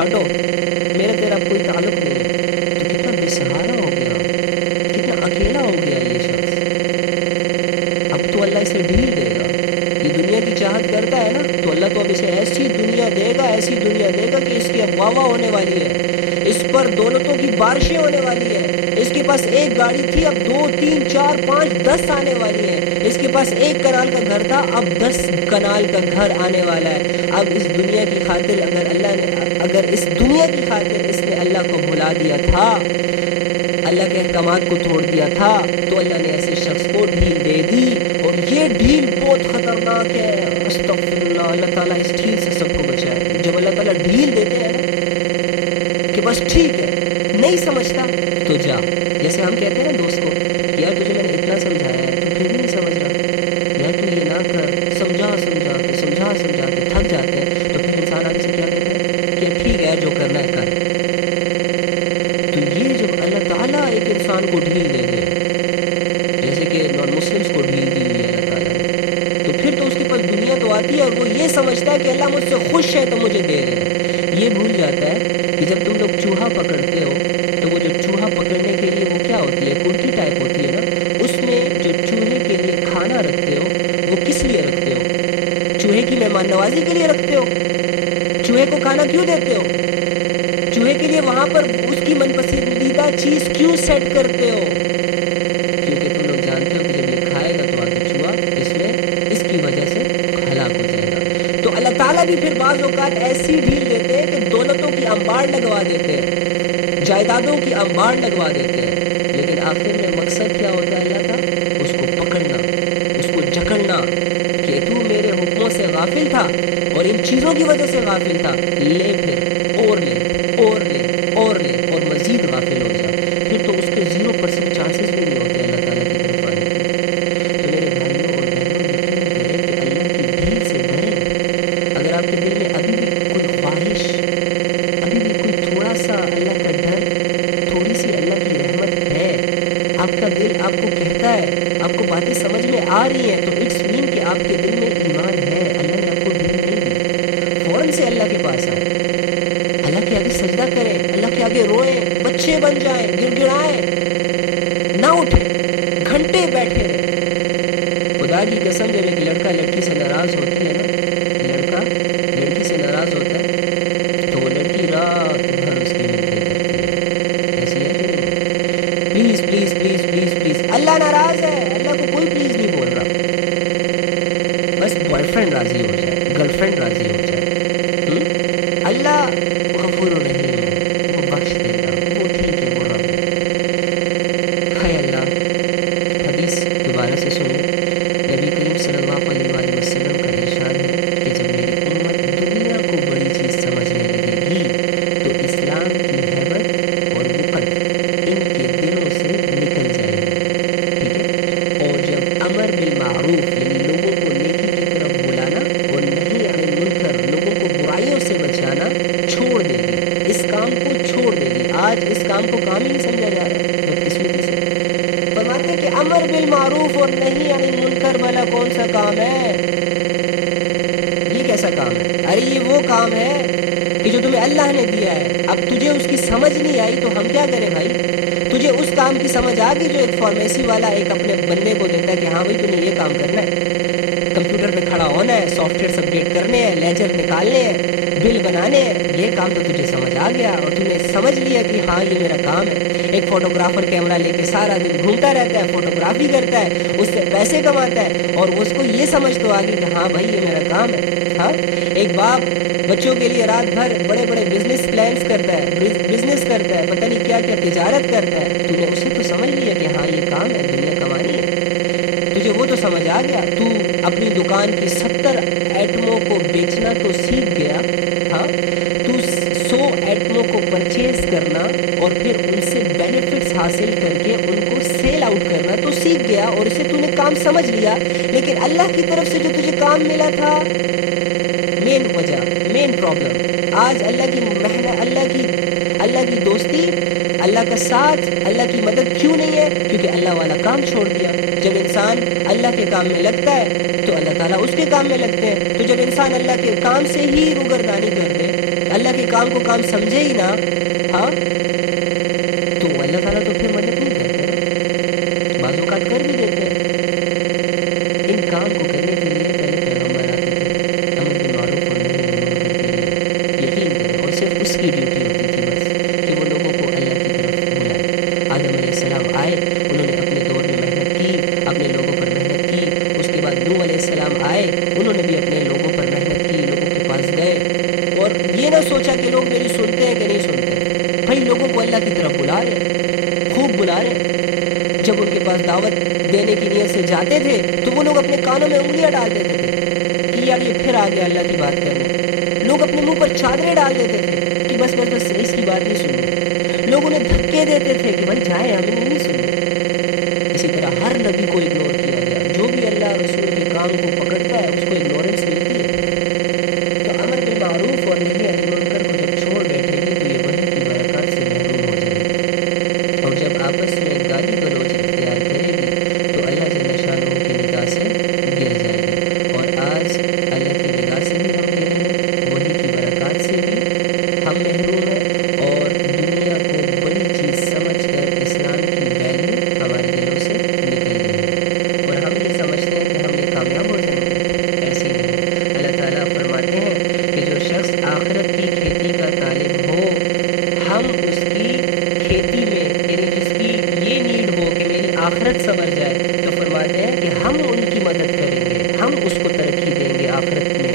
ہٹو, میرا تیرا کوئی تعلق نہیں ہے, تو کتنا بے سہارا ہو گیا, کتنا اکیلا ہو گیا یہ شخص. اب تو اللہ اسے ڈھیل دے گا. یہ دنیا کی چاہت کرتا ہے نا, تو اللہ تو اب اسے ایسی دنیا دے گا کہ اس کی اب واہ واہ ہونے والی ہے, اس پر دولتوں کی بارشیں ہونے والی ہے. اس کے پاس ایک گاڑی تھی, اب 2, 3, 4, 5, 10 آنے والی ہے. اس کے پاس 1 کنال کا گھر تھا, اب 10 کنال کا گھر آنے والا ہے. اب اس دنیا کی خاطر اگر اس دنیا کی خاطر اس نے اللہ کو بھلا دیا تھا, اللہ کے احکامات کو توڑ دیا تھا, تو اللہ نے ایسے شخص کو ڈھیل دے دی. اور یہ ڈھیل بہت خطرناک ہے. استغفر اللہ, اللہ تعالیٰ اس ڈھیل سے سب کو بچائے. جب اللہ تعالیٰ ڈھیل دیتے ہیں نا کہ بس ٹھیک ہے, نہیں سمجھتا تو جا. جیسے ہم کہتے ہیں نا دوست کو کہ یار تجھے میں نے اتنا سمجھایا ہے, تو پھر بھی نہیں سمجھ رہا, یار تو یہ نہ کر, سمجھا کے تھک جاتے ہیں. تو پھر انسان آگے سے کیا کہتا ہے کہ ٹھیک ہے جو کرنا ہے کر. تو یہ جب اللہ تعالیٰ ایک انسان کو ڈھیل دے دے, جیسے کہ نان مسلمس کو ڈھیل دی ہوئی ہے اللہ تعالیٰ نے, تو پھر تو اس کے پاس دنیا تو آتی ہے, اور وہ یہ سمجھتا ہے کہ اللہ مجھ سے خوش ہے تو مجھے دے رہے ہیں. یہ بھول جاتا ہے کہ جب تم لوگ چوہا پکڑتے ہو, تو وہ جو چوہا پکڑنے کے لیے وہ کیا ہوتی ہے, کلکی ٹائپ ہوتی ہے نا, اس میں جو چوہے کے لیے کھانا رکھتے ہو وہ کس لیے رکھتے ہو؟ چوہے کی مہمان نوازی کے لیے رکھتے ہو. چوہے کو کھانا کیوں دیتے ہو؟ چوہے کے لیے وہاں پر اس کی من پسندیدہ چیز کیوں سیٹ کرتے ہو؟ کیونکہ تم لوگ جانتے ہو کہ جب یہ کھائے گا تو آگے چوہا اس کی وجہ سے ہلاک ہو جائے گا. تو اللہ تعالیٰ بھی پھر بعض اوقات ایسی ڈھیل دیتے ہیں کہ دولتوں کی انبار لگوا دیتے ہیں, جائیدادوں کی انبار لگوا دیتے ہیں, لیکن آخر میں مقصد کیا ہوتا ہے اللہ کا؟ اس کو پکڑنا, اس کو جکڑنا, کہ تو میرے حکموں سے غافل تھا اور ان چیزوں کی وجہ سے غافل تھا, لے پھر اور مزید غافل ہو جا. پھر تو اس کے 0% چانسز بھی نہیں ہوتے اللہ تعالیٰ کی طرف آنے کے. تو میرے بھائیوں اور بہنوں, یقین کریں کہ اللہ کی ڈھیل سے ڈریں. اگر آپ کے دل میں ابھی بھی کوئی خواہش, ابھی بھی کوئی تھوڑا سا اللہ کا ڈر, تھوڑی سی اللہ کی رحمت ہے, آپ کا دل آپ کو کہتا ہے, آپ کو باتیں سمجھ میں آ رہی ہیں, تو اٹس مین کہ آپ کے دل میں ایمان ہے. اللہ نے آپ کو ڈھیل نہیں دی. فوراً سے اللہ کے پاس آئے, اللہ کے آگے سجدہ کریں, اللہ کے آگے روئیں, بچے بن جائیں, گر گڑائیں, نہ اٹھیں, گھنٹے بیٹھے رہیں. خدا کی قسم, جب ایک لڑکا لڑکی سے ناراض ہوتی ہے نا, لڑکا لڑکی سے ناراض ہوتا ہے, تو وہ لڑکی رات بھر اس کی منتیں کرتی ہے. ایسی ہے کہ نہیں؟ Please please please please please, اللہ ناراض ہے, اللہ کو کوئی پلیز نہیں بول رہا. بس بوائے فرینڈ راضی ہو جائے, گرل فرینڈ راضی ہو جائے. اللہ غفور رحیم ہے, وہ بخش دے گا, وہ ٹھیک ہے, وہ رب ہے. ہائے اللہ. حدیث دوبارہ سے سنیں. نبی کریم صلی اللہ علیہ وسلم کا ارشاد ہے آج اس کام کو کام ہی نہیں سمجھا جا رہا ہے بدقسمتی سے۔ فرماتے ہیں کہ امر بالمعروف اور نہیں عن المنکر بھلا کون سا کام ہے؟ یہ کیسا کام ہے؟ ارے یہ وہ کام ہے کہ جو تمہیں اللہ نے دیا ہے، اب تجھے اس کی سمجھ نہیں آئی تو ہم کیا کریں بھائی؟ تجھے اس کام کی سمجھ آ گئی جو ایک فارمیسی والا ایک اپنے بندے کو دیتا ہے کہ ہاں بھائی تو نے یہ کام کرنا ہے، کمپیوٹر پہ کھڑا ہونا ہے، سافٹ ویئر اپڈیٹ کرنے ہیں، لیجر نکالنے ہیں، بل بنانے ہیں، یہ کام تو تجھے سمجھ آ گیا اور تم نے سمجھ لیا کہ ہاں یہ میرا کام ہے۔ ایک فوٹوگرافر کیمرہ لے کے سارا دن گھومتا رہتا ہے، فوٹوگرافی کرتا ہے، اس سے پیسے کماتا ہے اور اس کو یہ سمجھ تو آ گئی کہ ہاں بھائی یہ میرا کام ہے۔ ہاں ایک باپ بچوں کے لیے رات بھر بڑے بڑے بزنس پلانس کرتا ہے، بزنس کرتا ہے، پتہ نہیں کیا کیا تجارت کرتا ہے، تو نے اسے تو سمجھ لیا کہ ہاں یہ کام ہے، دنیا کمانی ہے، تجھے وہ تو سمجھ آ گیا۔ تو اپنی دکان کی 70 ایٹموں کو بیچنا تو سیکھ گیا، ہاں تو 100 ایٹموں کو پرچیز کرنا اور پھر ان سے بینیفٹس حاصل کر کے ان کو سیل آؤٹ کرنا تو سیکھ گیا اور اسے تو نے کام سمجھ لیا۔ لیکن اللہ کی طرف سے جو تجھے کام ملا تھا، مین وجہ، مین پرابلم آج اللہ کی محنت، اللہ کی دوستی، اللہ کا ساتھ، اللہ کی مدد کیوں نہیں ہے؟ کیونکہ اللہ والا کام چھوڑ دیا۔ جب انسان اللہ کے کام میں لگتا ہے تو اللہ تعالیٰ اس کے کام میں لگتے ہیں، تو جب انسان اللہ کے کام سے ہی روگردانی کر دے، اللہ کے کام کو کام سمجھے ہی نہ، ہاں تو اللہ تعالیٰ تو پھر مدد نہیں کرتے، بعض اوقات کر بھی دیتے ہیں۔ ان کام کو کرنے کے لیے پہلے پیغمبر آتے تھے، امر بالمعروف اور نہی عن المنکر کے لیے، یقین کریں، اور صرف اس کی ڈیوٹی ہوتی تھی بس کہ وہ لوگوں کو اللہ کی طرف بلائے۔ آدم علیہ السلام آئے، انہوں نے اپنے دور میں محنت کی، اپنے لوگوں پر محنت کی، اس کے بعد نوح علیہ السلام آئے، انہوں نے بھی اپنے لوگوں پر محنت کی، لوگوں کے پاس گئے اور یہ نہ سوچا کہ لوگ میری سنتے ہیں کہ نہیں سنتے، بھائی لوگوں کو اللہ کی طرف بلا رہے، خوب بلا رہے۔ جب ان کے پاس دعوت دینے کی نیت سے جاتے تھے تو وہ لوگ اپنے کانوں میں انگلیاں ڈال دیتے تھے کہ یار یہ پھر آ گیا اللہ کی بات کرنے۔ لوگ اپنے منہ پر چادریں ڈال دیتے تھے کہ بس بس بس اس کی بات نہیں سننی۔ لوگ انہیں دھکے دیتے تھے کہ بھائی جائیں، ہمیں نہیں سننی۔ اسی طرح ہر نبی کو اگنور کیا گیا، جو بھی اللہ رسول کے کام کو پکڑتا ہے اس کو اگنورنس ملتی ہے۔ تو امر بالمعروف اور نہی عن المنکر کو جب چھوڑ بیٹھے گی تو یہ وحی کی برکات سے محروم ہو جائے گی، اور جب آپس میں گالی گلوچ اختیار کرے گی تو اللہ جل شانہ کی نگاہ سے گر جائے گی۔ اور آج اللہ کی نگاہ سے بھی ہم گرے ہیں، وحی کی برکات سے بھی ہم محروم ہیں، اور دنیا کو بڑی چیز سمجھ کر اسلام کی ویلیو ہمارے دلوں سے نکل گئی ہے اور ہم یہ سمجھتے ہیں کہ ہم یہ کامیاب ہو جائیں گے، ایسے ہی نہیں۔ اللہ تعالیٰ فرماتے ہیں کہ جو شخص آخرت کی کھیتی کا طالب ہو، ہم اس کی کھیتی میں، یعنی جس کی یہ نیڈ ہو کہ میری آخرت سنور جائے، تو فرماتے ہیں کہ ہم ان کی مدد کریں گے، ہم اس کو ترقی دیں گے آخرت میں،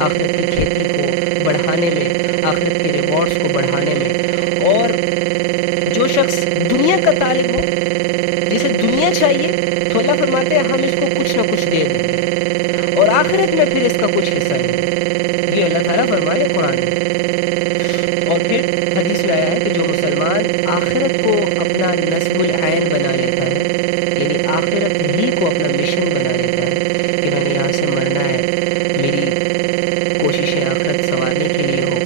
آخرت کی کھیتی کو بڑھانے میں، آخرت کے ریوارڈز کو بڑھانے میں۔ اور جو شخص دنیا کا طالب ہو، جسے دنیا چاہیے، تو اللہ فرماتے ہیں ہم اس کو کچھ نہ کچھ دے دیں گے اور آخرت میں پھر اس کا کچھ حصہ نہیں ہے۔ یہ اللہ تعالیٰ فرمائے قرآن میں۔ اور پھر حدیث میں آیا ہے کہ جو مسلمان آخرت کو اپنا نصب العین بنا لیتا ہے، یعنی آخرت ہی کو اپنا مشن بنا لیتا ہے کہ میں نے یہاں سے مرنا ہے، میری کوششیں آخرت سنوارنے کے لیے ہو،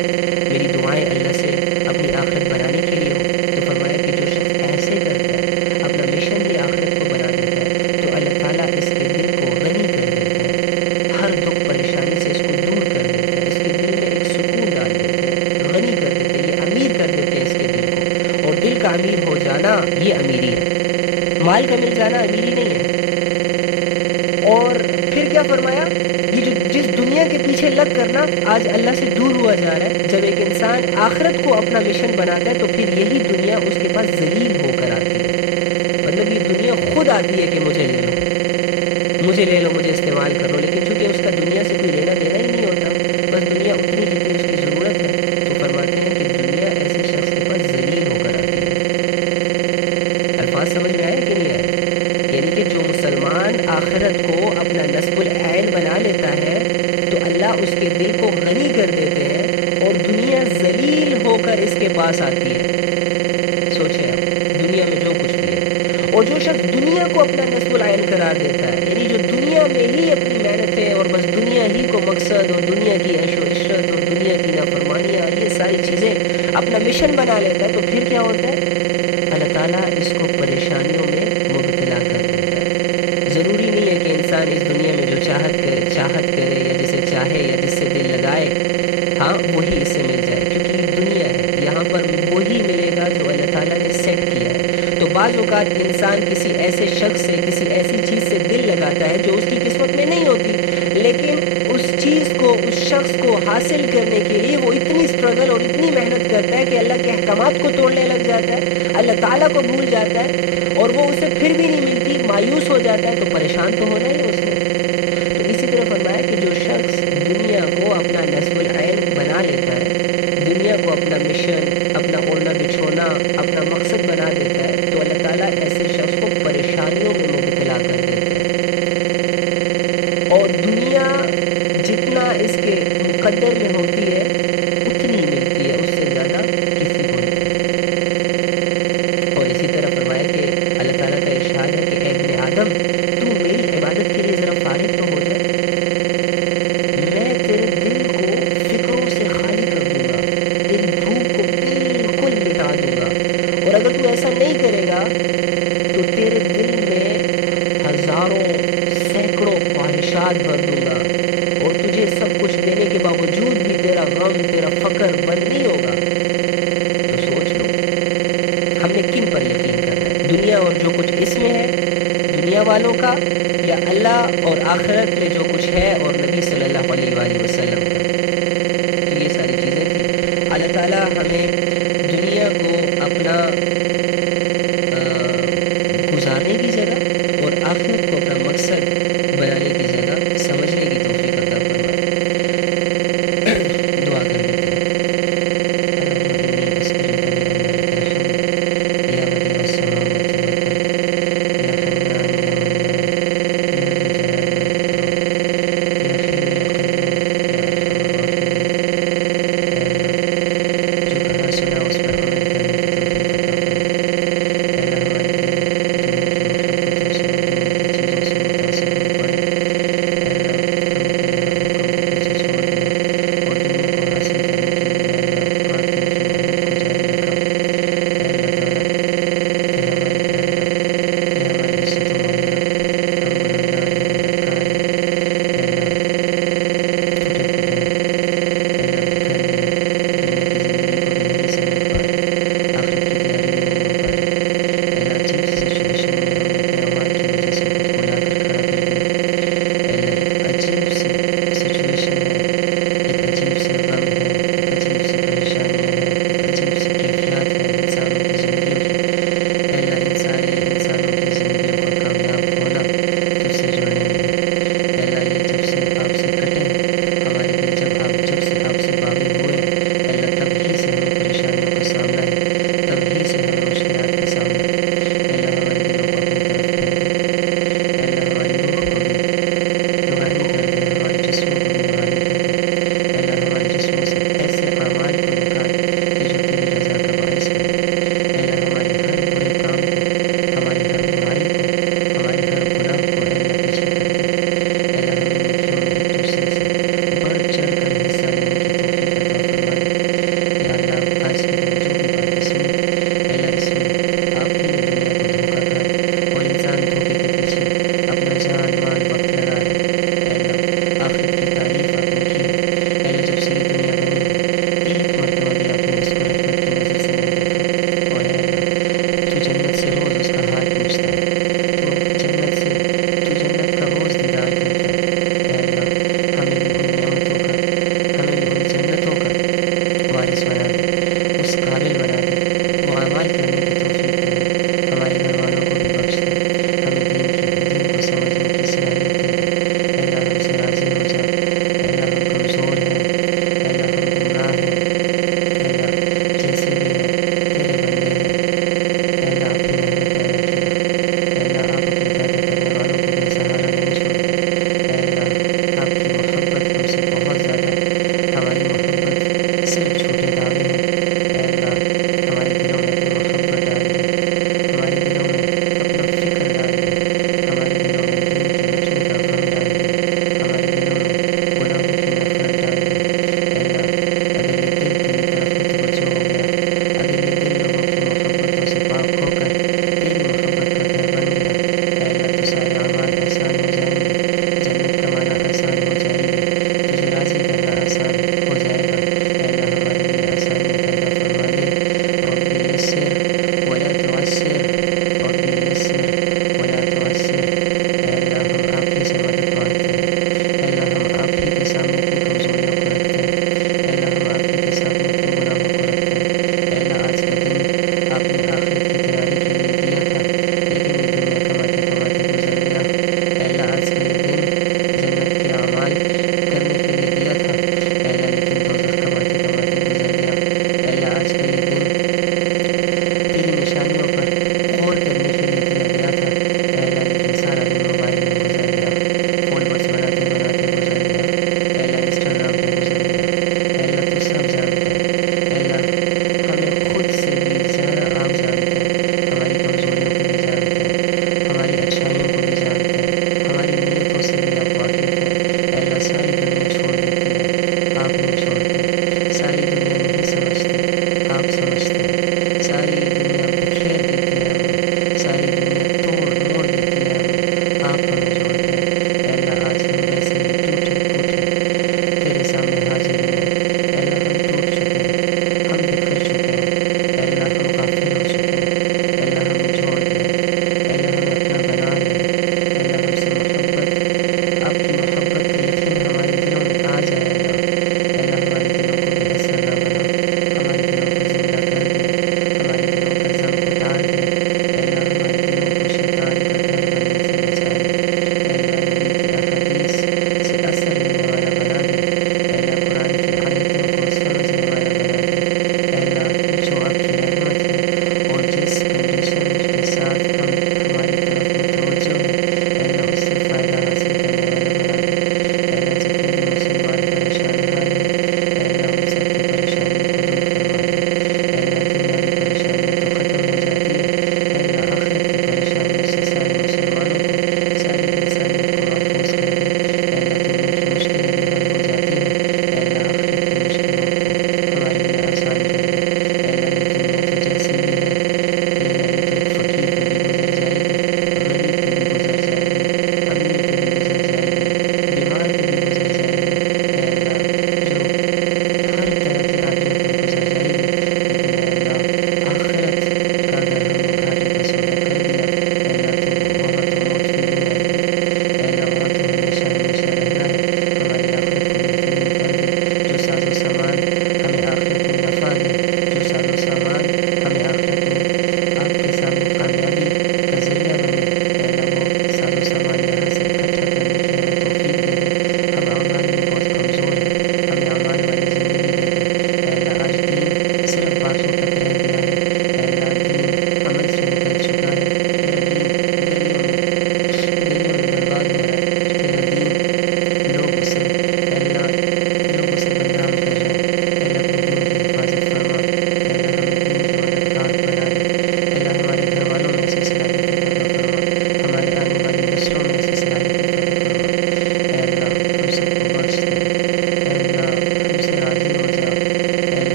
میری دعائیں اللہ سے اپنی آخرت بنانے کے لیے ہو، تو فرمایا کہ جو شخص ایسے کرتا ہے، اپنا مشن ہی آخرت کو بنا دیتا ہے، تو اللہ تعالیٰ اس کے دل کو غنی کر دیتا ہے، ہر دکھ پریشانی سے اس کو دور کر دیتا ہے، اس کے دل میں ایک سکون ڈال دیتے ہیں، غنی کر دیتے ہیں، یہ امیر کر دیتے ہیں اس کے دل کو۔ اور دل کا امیر ہو جانا یہ امیری ہے، مال کا مل جانا امیری نہیں ہے۔ اور پھر کیا فرمایا، یہ جو جس دنیا کے پیچھے لگ کرنا آج اللہ سے دور ہوا جا رہا ہے، جب ایک انسان آخرت کو اپنا مشن بناتا ہے تو پھر یہی دنیا اس کے پاس ذلیل ہو کر آتی ہے، مطلب یہ دنیا خود آتی ہے کہ مجھے لے لو، مجھے لے لو، مجھے استعمال کر لو، لیکن چونکہ اس کا دنیا سے کوئی لینا دینا ہی نہیں ہوتا، بس دنیا اتنی جتنی اس کی ضرورت ہے، تو فرماتے ہیں کہ دنیا ایسے شخص کے پاس ذلیل ہو کر آتی ہے۔ الفاظ سمجھ میں آئے کہ نہیں آئے؟ یعنی کہ جو مسلمان آخرت کو اپنا نصب العین بنا لیتا ہے تو اللہ اس کے دل کو غنی کر دیتے ہیں اور دنیا ذلیل ہو کر اس کے پاس آتی ہے۔ سوچیں آپ، دنیا میں جو کچھ بھی ہے، اور جو شخص دنیا کو اپنا نصب العین قرار دیتا ہے، یعنی جو دنیا میں ہی اپنی محنتیں اور بس دنیا ہی کو مقصد اور دنیا کی عیش و عشرت اور دنیا کی نافرمانیاں، یہ ساری چیزیں اپنا مشن بنا لیتا ہے، تو پھر کیا ہوتا ہے؟ اللہ تعالیٰ اس کو پریشانیوں میں مبتلا کر دیتا ہے۔ ضروری نہیں ہے کہ انسان اس دنیا میں جو چاہت کرے یا جسے چاہے یا جس سے دل لگائے، ہاں وہی اسے مل جائے، کیونکہ یہ دنیا ہے، یہاں پر وہی ملے گا جو اللہ تعالیٰ نے سیٹ کیا ہے۔ تو بعض اوقات انسان کسی ایسے شخص سے، کسی ایسی چیز سے دل لگاتا ہے جو اس کی قسمت میں نہیں ہوتی، لیکن اس چیز کو، اس شخص کو حاصل کرنے کے لیے وہ اتنی اسٹرگل اور اتنی محنت کرتا ہے کہ اللہ کے احکامات کو توڑنے لگ جاتا ہے، اللہ تعالیٰ کو بھول جاتا ہے، اور وہ اسے پھر بھی نہیں ملتی، مایوس ہو جاتا ہے، تو پریشان تو ہونا ہی اس نے۔ تو اسی طرح فرمایا کہ جو شخص دنیا کو اپنا نصب العین بنا لیتا ہے، دنیا کو اپنا مشن، اپنا اوڑھنا بچھونا، اپنا مقصد بنا دیتا ہے، تو اللہ تعالیٰ ایسے شخص کو پریشانیوں میں مبتلا کر دیتے ہیں، اور دنیا جتنا اس کے مقدر میں ہوتی ہے اتنی ملتی ہے، اس سے زیادہ کسی کو نہیں۔ اور اسی طرح فرمایا کہ اللہ تعالیٰ کا ارشاد ہے کہ اے ابن آدم، تو میری عبادت کے لیے ذرا فارغ تو ہو جائے، میں تیرے دل کو فکروں سے خالی کر دوں گا، تیری بھوک کو بالکل مٹا دوں گا، اور اگر تو ایسا نہیں کرے گا تو تیرے دل میں ہزاروں سینکڑوں خواہشات بھر دوں گا، اور تجھے سب کچھ دینے کے باوجود بھی تیرا غم، تیرا فقر بند نہیں ہوگا۔ تو سوچ لو، ہم نے کن پر یقین کرنا ہے؟ دنیا اور جو کچھ اس میں ہے، دنیا والوں کا، یا اللہ اور آخرت میں جو کچھ ہے اور نبی صلی اللہ علیہ وآلہ وسلم کا؟ تو یہ ساری چیزیں تھیں۔ اللہ تعالیٰ ہمیں دنیا کو اپنا گزارنے کی جگہ اور آخرت کو اپنا مقصد بنانے کی جگہ سمجھنے کی توفیق عطا فرمائے۔ دعا کر لیتے ہیں۔ اللہم انی اسألک بأن لک الحمد یا بدیع السماوات والأرض، یا حنان یا منان، یا ذا الجلال والإکرام، یا حی یا قیوم، یا ارحم الراحمین۔ اے اللہ، جو کہا سنا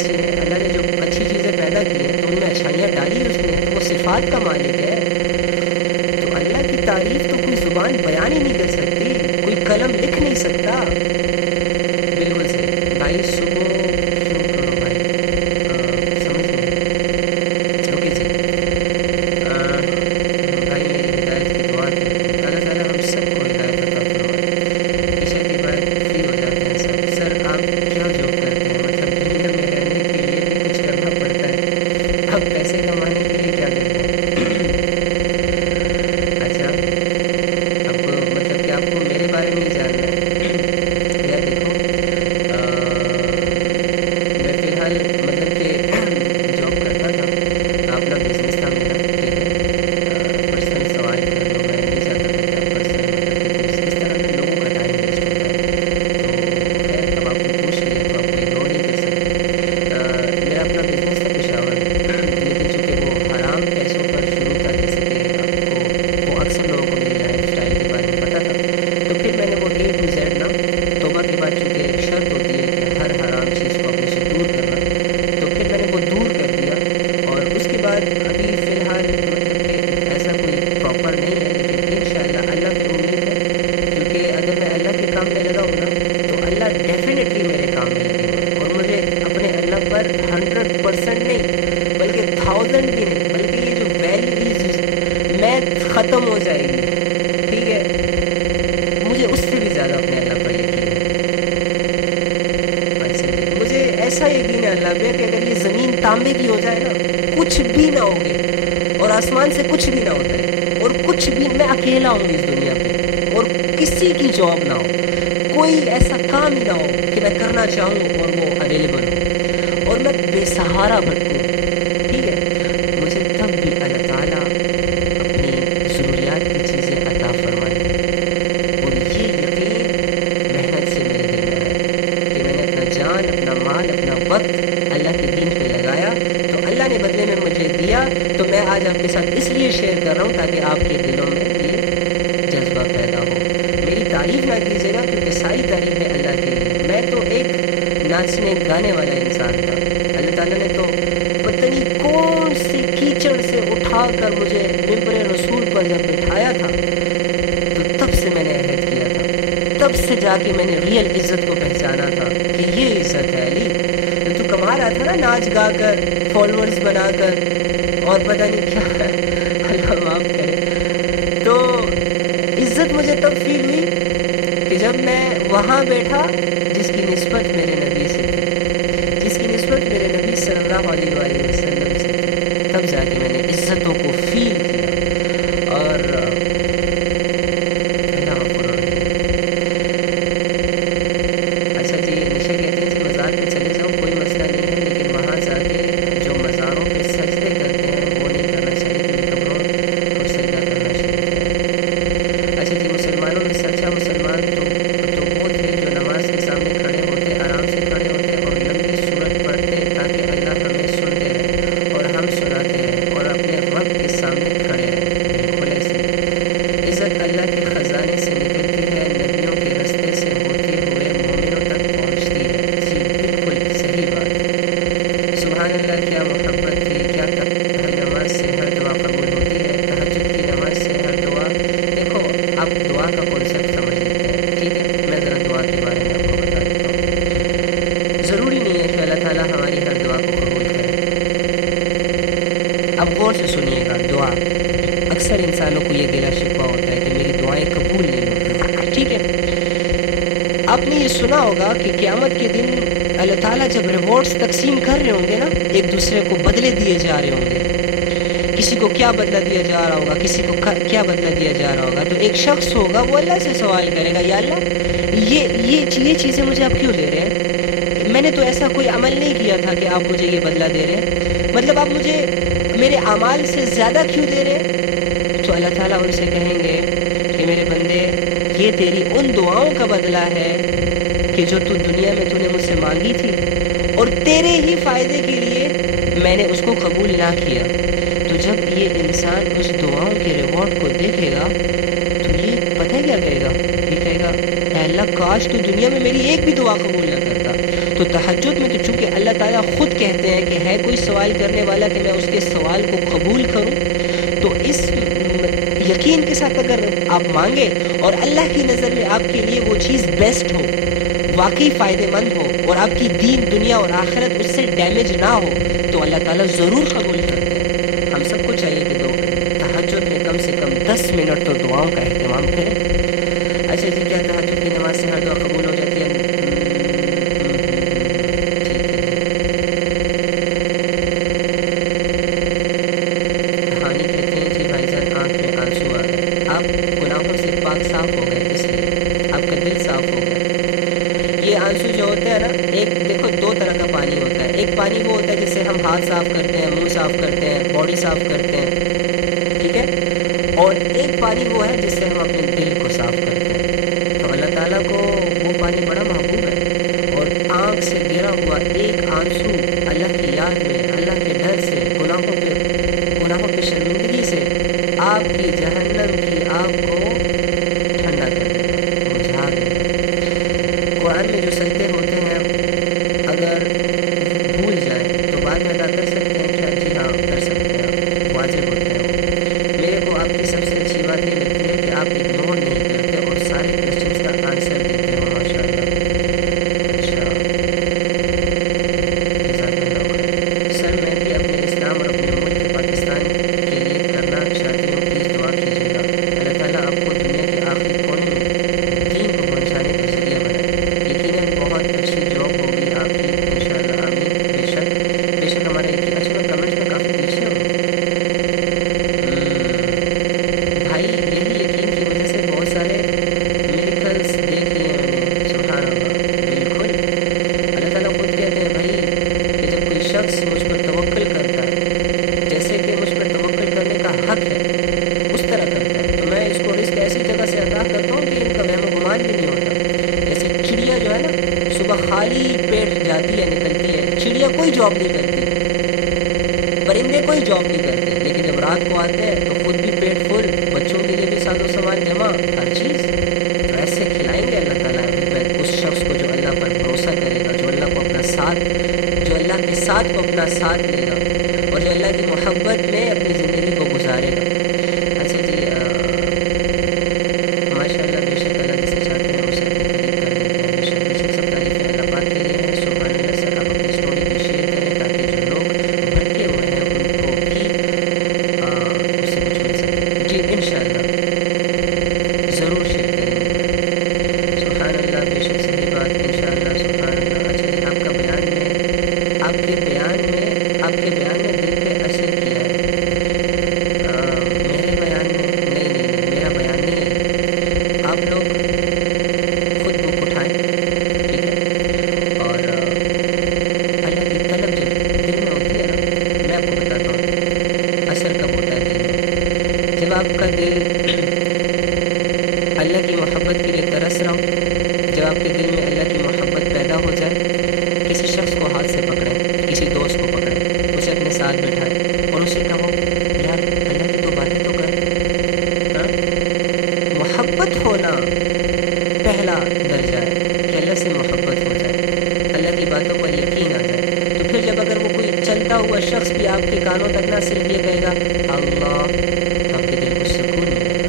اچھی ہیں، اللہ نے جو اچھی چیزیں پیدا کی ہیں تو ان میں اچھائیاں ڈالی اس نے، تو وہ صفات کا مالک ہے. تو اللہ کی تعریف تو کوئی زبان بیان ہی نہیں کر سکتی، کوئی قلم لکھ نہیں سکتا. بالکل صحیح بھائی. صبح کیوں کرو بھائی، سمجھ نہیں. اوکے جی. بھائی میری ہدایت کی دعا کی، اللہ تعالیٰ ہم سب کو ہدایت عطا فرمائے. عشاء کے بعد فری ہو جاتے ہیں سب. سر آپ کیا جاب کرتے ہیں؟ مطلب دنیا میں رہنے کے لیے بھی کچھ کرنا پڑتا ہے، آپ پیسے کمانے کے لیے کیا کرتے ہیں؟ اچھا، آپ کو مطلب کہ آپ کو میرے بارے میں ہی جاننا ہے. یا دیکھو میں فی الحال مطلب کہ جاب کرتا تھا، اپنا بزنس تھا میرا. ٹھیک ہے، پرسنل سوال کر لو، میں نہیں چاہتا تھا کہ آپ پرسنل مطلب کہ کچھ اس طرح میں لوگوں کا ٹائم ویسٹ ہوتا ہے. تو خیر اب آپ نے پوچھ لیا تو آپ کو اگنور نہیں کر سکتے. میرا اپنا بزنس تھا پشاور میں، لیکن چونکہ وہ حرام پیسوں پر شروع تھا، جیسے کہ آپ کو وہ اکثر لوگوں کو میری لائف اسٹائل کے بارے میں پتہ تھا. تو پھر میں نے وہ A to Z نا توبہ کے بعد، چونکہ ایک شرط ہوتی ہے کہ ہر حرام چیز کو اپنے سے دور کرنا، تو پھر میں نے وہ دور کر دیا. اور اس کے بعد ابھی فی الحال مطلب کہ ایسا کوئی پراپر نہیں ہے، لیکن انشاءاللہ اللہ کی امید ہے. کیونکہ اگر میں اللہ کے کام میں لگا ہوں نا تو اللہ ڈیفینیٹلی میرے کام میں لگے ہوئے ہیں، اور مجھے اپنے اللہ پر 100% نہیں بلکہ 1000 بھی نہیں، بلکہ یہ جو ویلیو میتھ ختم ہو جائے گی. ٹھیک ہے، مجھے اس سے بھی زیادہ اپنے اللہ پر یقین ہے. اچھا جی، مجھے ایسا یقین ہے اللہ پہ کہ اگر یہ زمین تانبے کی ہو جائے نا، کچھ بھی نہ ہوگے، اور آسمان سے کچھ بھی نہ ہوتا ہے، اور کچھ بھی، میں اکیلا ہوں اس دنیا پہ، اور کسی کی جاب نہ ہو، کوئی ایسا کام ہی نہ ہو کہ میں کرنا چاہوں اور وہ اویلیبل ہو، اور میں بے سہارا بھٹکوں. ٹھیک ہے، مجھے تب بھی اللہ تعالیٰ اپنی ضروریات کی چیزیں عطا فرمائیں گے. اور یہ یقین محنت سے میرے دل میں ہے کہ میں نے اپنا جان، اپنا مال، اپنا وقت اللہ کے دین پہ لگایا تو اللہ نے بدلے میں مجھے دیا. تو میں آج آپ کے ساتھ اس لیے شیئر کر رہا ہوں تاکہ آپ کے دلوں میں یہ جذبہ پیدا ہو. میری تعریف نہ کیجیے گا کیونکہ ساری تعریفیں اللہ کے لیے. میں تو ایک ناچنے گانے والا انسان تھا. اللہ تعالیٰ نے تو پتہ نہیں کون سے کیچڑ سے اٹھا کر مجھے ممبر رسول پر جب بٹھایا تھا تو تب سے میں نے عہد کیا تھا، تب سے جا کے میں نے ریئل عزت کو پہچانا تھا کہ یہ عزت ہے. علی تو کما رہا تھا نا ناچ گا کر، فالوورز بنا کر، اور پتہ نہیں کیا اللہ معاف کرے. تو عزت مجھے تب فیل ہوئی کہ جب میں وہاں بیٹھا جس کی نسبت میرے نبی سے تھی، جس کی نسبت میرے نبی صلی اللہ علیہ وآلہ وسلم سے تھی. تب جا کے میں نے عزتوں کو فیل کیا. اور اللہ غفور رحیم. اچھا جی، نشا کہتے ہیں جی مزار پہ چلے جاؤ کوئی مسئلہ نہیں ہے، لیکن وہاں جا کے جو مزاروں پہ سجدے کرتے ہیں وہ نہیں کرنا چاہیے، کیونکہ قبروں کو سجدہ کرنا شریک ہے. اچھا جی، مسلمانوں میں سچا مسلمان تو وہ تھے جو نماز کے سامنے کھڑے ہوتے، آرام سے کھڑے ہوتے اور لمبی سورت پڑھتے تاکہ اللہ ہمیں سنتے رہے اور ہم سناتے رہیں اور اپنے رب کے سامنے کھڑے رہیں. بالکل ایسے عزت اللہ کے خزانے سے نکلتی ہے، نبیوں کے رستے سے ہوتے ہوئے مومنوں تک پہنچتی ہے. جی بالکل صحیح بات. سبحان اللہ، کیا محبت تھی، کیا ہر نماز سے ہر دعا قبول ہوتی ہے. تہجد کی نماز سے ہر دعا، دیکھو آپ دعا کا کانسیپٹ سمجھ لیتے ہیں. ٹھیک ہے، میں ذرا دعا کے بارے میں آپ کو بتا دیتا ہوں. ضروری نہیں ہے کہ اللہ تعالیٰ ہماری ہر دعا کو قبول کرے. اب غور سے سنیے گا. دعا اکثر انسانوں کو یہ گلا شکوہ ہوتا ہے کہ میری دعائیں قبول نہیں ہوتی. ٹھیک ہے، آپ نے یہ سنا ہوگا کہ قیامت کے دن اللہ تعالیٰ جب ریوارڈز تقسیم کر رہے ہوں گے نا، ایک دوسرے کو بدلے دیے جا رہے ہوں گے، کسی کو کیا بدلہ دیا جا رہا ہوگا، کسی کو کیا بدلہ دیا جا رہا ہوگا، تو ایک شخص ہوگا وہ اللہ سے سوال کرے گا، یا اللہ یہ چیزیں مجھے آپ کیوں دے رہے ہیں؟ میں نے تو ایسا کوئی عمل نہیں کیا تھا کہ آپ مجھے یہ بدلہ دے رہے ہیں، مطلب آپ مجھے میرے اعمال سے زیادہ کیوں دے رہے ہیں؟ تو اللہ تعالیٰ ان سے کہیں گے کہ میرے بندے، یہ تیری ان دعاؤں کا بدلہ ہے کہ جو تو دنیا میں تو نے مجھ سے مانگی تھی اور تیرے ہی فائدے کے لیے میں نے اس کو قبول نہ کیا. تو جب یہ انسان اس دعاؤں کے ریوارڈ کو دیکھے گا تو یہ پتہ کیا کہے گا؟ یہ کہے گا اے اللہ کاش تو دنیا میں میری ایک بھی دعا قبول نہ کرتا. تو تہجد میں تو چونکہ اللہ تعالیٰ تعالیٰ خود کہتے ہیں کہ ہے کوئی سوال کرنے والا کہ میں اس کے سوال کو قبول کروں. تو اس یقین کے ساتھ اگر آپ مانگے اور اللہ کی نظر میں آپ کے لیے وہ چیز بیسٹ ہو, واقعی فائدہ مند ہو, اور آپ کی دین دنیا اور آخرت اس سے ڈیمیج نہ ہو, تو اللہ تعالیٰ ضرور قبول کرتے ہیں. ہم سب کو چاہیے کہ تہجد میں کم سے کم 10 منٹ تو دعاؤں کا اہتمام کریں. اچھا جی, کیا تہجد کی نماز سے ہر دعا قبول ہو جاتی ہے؟ صاف ہو گئے, اس لیے آپ کا دل صاف ہو گیا. یہ آنسو جو ہوتے ہیں نا, ایک دیکھو 2 طرح کا پانی ہوتا ہے. ایک پانی وہ ہوتا ہے جس سے ہم ہاتھ صاف کرتے ہیں, منہ صاف کرتے ہیں, باڈی صاف کرتے ہیں, ٹھیک ہے, اور ایک پانی وہ ہے جس سے ہم اپنے دل کو صاف کرتے ہیں. تو اللہ تعالیٰ کو وہ پانی بڑا محبوب ہے, اور آنکھ سے گرا ہوا ایک آنسو اللہ کی یاد میں, اللہ کے ڈر سے, گناہوں پہ شرمندگی سے آپ کی جہنم کی آگ کو ٹھنڈا کر دے گا, بجھا دے گا. قرآن میں جو سجدے ہوتے ہیں اگر بھول جائیں تو بعد میں ادا کر سکتے ہیں کیا؟ جی ہاں کر سکتے ہیں, واجب ہوتے ہیں. میرے کو آپ کی سب سے اچھی بات یہ لگتی ہے کہ آپ اگنور نہیں کرتے اور سارے کوشچنس کا آنسر دیتے ہو, ماشاء اللہ. اچھا, سر میں بھی اپنے اسلام اور اپنے ملک پاکستان کے لیے کرنا چاہتی ہوں, پلیز دعا کیجیے گا. اللہ تعالیٰ آپ کو دنیا کے آخری کونے میں دین کو پہنچانے کا ذریعہ بنائے. یقیناً بہت اچھی جاب ہوگی آپ کی, انشاءاللہ, آمین. بے شک ہمارا یقین. اچھا, میں کمنٹ میں کافی پیچھے ہوں بھائی. یہی یقین کی وجہ سے بہت سارے میریکلس دیکھ لیے میں نے, سبحان اللہ. بالکل, اللہ تعالیٰ خود کہتے ہیں بھائی کہ جب کوئی شخص مجھ پر توکل کرتا ہے, جیسے کہ مجھ پر توکل کرنے کا حق ہے اس طرح کرتا ہے, تو میں اس کو رزق ایسی جگہ سے عطا کرتا ہوں کہ ان کا وہم و گمان بھی نہیں ہوتا. جیسے چڑیا جو ہے نا, صبح خالی پیٹ جاتی ہے, نکلتی ہے. چڑیا کوئی جاب نہیں کرتی, پرندے کوئی جاب نہیں کرتے, لیکن جب رات کو آتے ہیں تو خود بھی پیٹ فل, بچوں کے لیے بھی ساز و سامان جمع, ہر چیز. تو ایسے کھلائیں گے اللہ تعالیٰ اس شخص کو جو اللہ پر بھروسہ کرے گا, جو اللہ کو اپنا ساتھ, جو اللہ کے ساتھ کو اپنا ساتھ لے گا, اور جو اللہ کی محبت میں اپنی زندگی کو گزارے گا. اچھا جی, ماشاء اللہ. بے شک اللہ جسے چاہتے ہیں اسے اپنے قریب کر دیتے ہیں. بے شک سب تعریفیں اللہ پاک کے لیے ہیں. سبحان اللہ. سر آپ اپنی اسٹوری بھی شیئر کریں تاکہ جو لوگ بھٹکے ہوئے ہیں ان کو بھی اس سے کچھ مل سکے. جی انشاءاللہ ضرور شیئر کریں گے. سبحان اللہ. بے شک صحیح بات, انشاءاللہ. سبحان اللہ. اچھا جی, آپ کے بیان نے دل پہ اثر کیا ہے. میرے بیان میں نہیں, میرا بیان نہیں ہے. آپ لوگ خود بک اٹھائیں, ٹھیک ہے, اور اللہ کی طلب جب دل میں ہوتی ہے نا, میں آپ کو بتاتا ہوں اثر کب ہوتا ہے دل میں. جب آپ کا دل اللہ کی محبت کے لیے ترس رہا ہو, جب آپ کے دل میں اللہ کی محبت پیدا ہو جائے, کسی شخص کو ہاتھ سے پکڑیں, کسی دوست کو پکڑیں, اسے اپنے ساتھ بٹھائیں اور اسے کہو یار اللہ کی 2 باتیں تو کر. محبت ہونا پہلا درجہ ہے کہ اللہ سے محبت ہو جائے, اللہ کی باتوں پر یقین آ جائے. تو پھر جب اگر وہ کوئی چلتا ہوا شخص بھی آپ کے کانوں تک نہ صرف یہ کہے گا اللہ, تو آپ کے دل کو سکون ملے گا.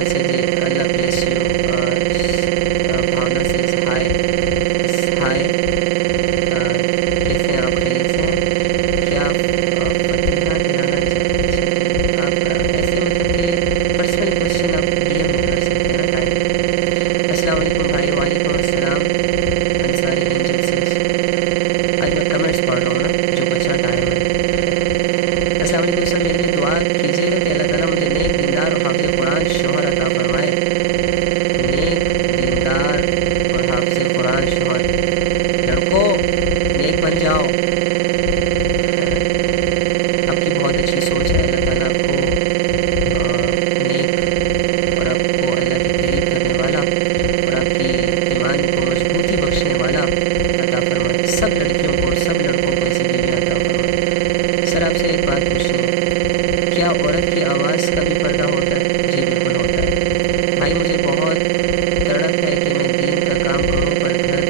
اچھا جی, اللہ بلیس یو. بھاونا سے ہائے, کیسے ہیں آپ؟ خیریت سے ہیں کیا؟ آپ فتح دلانا چاہتے ہیں آپ ایسے, مطلب کہ پرسنل کوشچن آپ ڈی ایم میں کر سکتے ہیں نا ٹائم. السلام علیکم بھائی. وعلیکم السلام. انصاری اینجل سے آج میں کمنٹس پڑھ رہا ہوں نا, جو بچا ٹائم ہے. السلام علیکم سر, میرے لیے دعا کیجیے گا کہ اللہ تعالیٰ مجھے نیک, دیندار اور حافظ قرآن شوہر عطا فرمائے. نیک, دیندار اور حافظ قرآن شوہر. لڑکوں نیک بن جاؤ. آپ کی بہت اچھی سوچ ہے. اللہ تعالیٰ آپ کو نیک اور آپ کو اللہ کے قریب کرنے والا اور آپ کی ایمان کو مضبوطی بخشنے والا عطا فرمائے. سب لڑکیوں کو اور سب لڑکوں کو ایسی بیوی عطا فرمائے. سر آپ سے ایک بات پوچھنی ہے, کیا عورت کی آواز کا بھی پردہ ہوتا ہے؟ جی بالکل ہوتا ہے بھائی. مجھے بہت تڑپ ہے کہ میں دین کا کام کروں پر گھر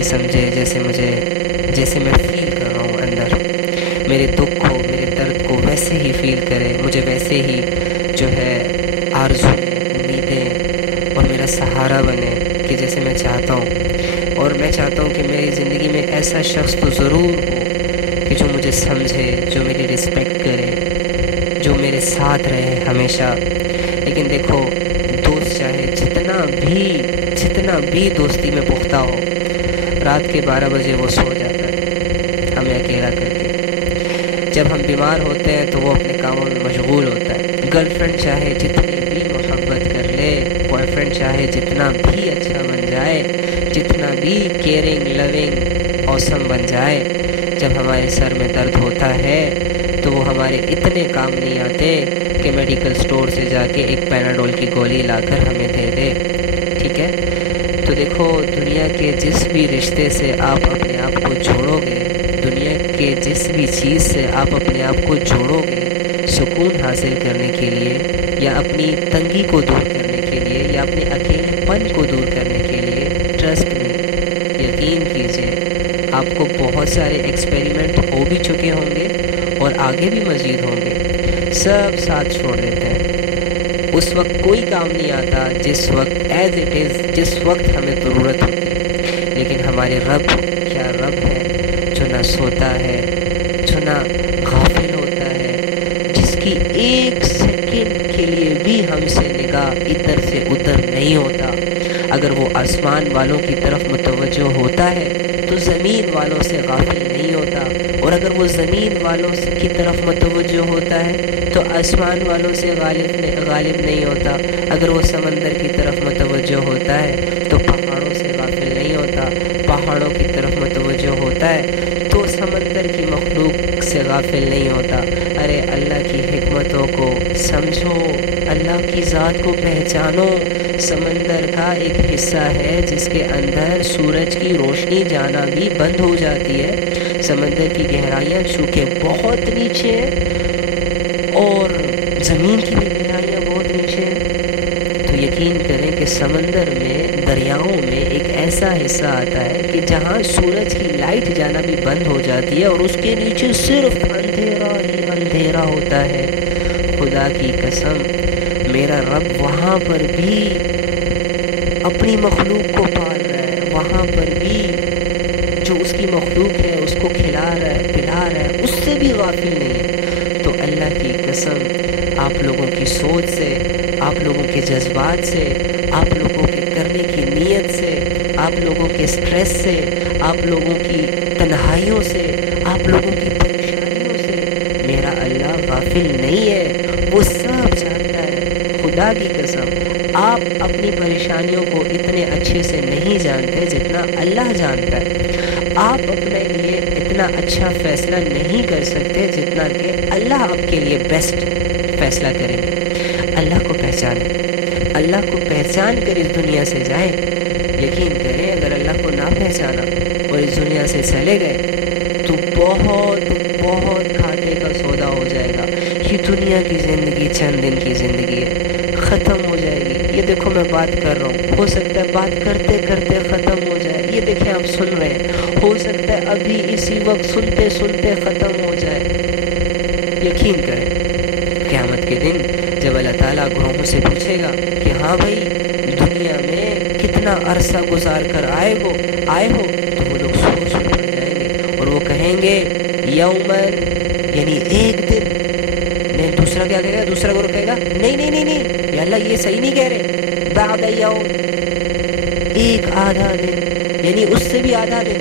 ہی سمجھے جیسے میں فیل کر رہا ہوں اندر، میرے دکھ کو، میرے درد کو ویسے ہی فیل کرے، مجھے ویسے ہی جو ہے آرزویں، امیدیں اور میرا سہارا بنے کہ جیسے میں چاہتا ہوں۔ اور میں چاہتا ہوں کہ میری زندگی میں ایسا شخص تو ضرور ہو کہ جو مجھے سمجھے، جو میری رسپیکٹ کرے، جو میرے ساتھ رہے ہمیشہ۔ لیکن دیکھو، دوست چاہے جتنا بھی دوستی میں پختہ ہو، رات کے 12 بجے وہ سو جاتا ہے ہمیں اکیلا کر کے۔ جب ہم بیمار ہوتے ہیں تو وہ اپنے کاموں میں مشغول ہوتا ہے۔ گرل فرینڈ چاہے جتنی بھی محبت کر لے، بوائے فرینڈ چاہے جتنا بھی اچھا بن جائے، جتنا بھی کیئرنگ، لونگ، اوسم بن جائے، جب ہمارے سر میں درد ہوتا ہے تو وہ ہمارے اتنے کام نہیں آتے کہ میڈیکل سٹور سے جا کے ایک پیناڈول کی گولی لا کر ہمیں دے دے، ٹھیک ہے؟ تو دیکھو، دنیا کے جس بھی رشتے سے آپ اپنے آپ کو جوڑو گے، دنیا کے جس بھی چیز سے آپ اپنے آپ کو جوڑو گے سکون حاصل کرنے کے لیے، یا اپنی تنگی کو دور کرنے کے لیے، یا اپنے اکیلے پن کو دور کرنے کے لیے، ٹرسٹ میں، یقین کیجئے، آپ کو بہت سارے ایکسپیریمنٹ ہو بھی چکے ہوں گے اور آگے بھی مزید ہوں گے، سب ساتھ چھوڑ دیتے ہیں۔ اس وقت کوئی کام نہیں آتا جس وقت ایز اٹ از، جس وقت ہمیں ضرورت ہوتی ہے۔ لیکن ہمارے رب کیا رب ہے، جو نہ سوتا ہے، جو نہ غافل ہوتا ہے، جس کی ایک سیکنڈ کے لیے بھی ہم سے نگاہ ادھر سے ادھر نہیں ہوتا۔ اگر وہ آسمان والوں کی طرف متوجہ ہوتا ہے تو زمین والوں سے غافل نہیں ہوتا، اور اگر وہ زمین والوں کی طرف متوجہ ہوتا ہے تو آسمان والوں سے غالب نہیں ہوتا۔ اگر وہ سمندر کی طرف متوجہ ہوتا ہے تو پہاڑوں سے غافل نہیں ہوتا، پہاڑوں کی طرف متوجہ ہوتا ہے تو سمندر کی مخلوق سے غافل نہیں ہوتا۔ ارے اللہ کی حکمتوں کو سمجھو، اللہ کی ذات کو پہچانو۔ سمندر کا ایک حصہ ہے جس کے اندر سورج کی روشنی جانا بھی بند ہو جاتی ہے۔ سمندر کی گہرائیاں چونکہ بہت نیچے ہیں اور زمین کی بھی گہرائیاں بہت نیچے ہیں، تو یقین کریں کہ سمندر میں، دریاؤں میں ایک ایسا حصہ آتا ہے کہ جہاں سورج کی لائٹ جانا بھی بند ہو جاتی ہے اور اس کے نیچے صرف اندھیرا ہی اندھیرا ہوتا ہے۔ خدا کی قسم، میرا رب وہاں پر بھی اپنی مخلوق کو پال رہا ہے، وہاں پر بھی جو اس کی مخلوق ہے اس کو کھلا رہا ہے، پلا رہا ہے، اس سے بھی غافل نہیں ہے۔ تو اللہ کی قسم، آپ لوگوں کی سوچ سے، آپ لوگوں کے جذبات سے، آپ لوگوں کے کرنے کی نیت سے، آپ لوگوں کے سٹریس سے، آپ لوگوں کی تنہائیوں سے، آپ لوگوں کی پریشانیوں سے میرا اللہ غافل نہیں ہے، وہ سب جانتا ہے۔ خدا کی قسم، آپ اپنی پریشانیوں کو اتنے اچھے سے نہیں جانتے جتنا اللہ جانتا ہے۔ آپ اپنے لیے اتنا اچھا فیصلہ نہیں کر سکتے جتنا کہ اللہ آپ کے لیے بیسٹ فیصلہ کریں گے۔ اللہ کو پہچانیں، اللہ کو پہچان کر اس دنیا سے جائیں۔ یقین کریں، اگر اللہ کو نہ پہچانا اور اس دنیا سے چلے گئے تو بہت بہت گھاٹے کا سودا ہو جائے گا۔ یہ دنیا کی زندگی چند دن کی زندگی ہے، ختم ہو جائے گی۔ یہ دیکھو میں بات کر رہا ہوں، ہو سکتا ہے بات کرتے کرتے ختم ہو جائے۔ یہ دیکھیں آپ سن رہے ہیں، ہو سکتا ہے ابھی اسی وقت سنتے سنتے ختم ہو جائے۔ یقین کریں، قیامت کے دن جب اللہ تعالیٰ گروہوں سے پوچھے گا کہ ہاں بھائی، دنیا میں کتنا عرصہ گزار کر آئے ہو، تو وہ لوگ سوچ میں پڑ جائیں گے اور وہ کہیں گے یومن، یعنی ایک دن۔ نہیں، دوسرا کیا کہے گا؟ دوسرا گروہ کہے گا نہیں یا اللہ، یہ صحیح نہیں کہہ رہے، بعد یوم، ایک آدھا دن، یعنی اس سے بھی آدھا دن،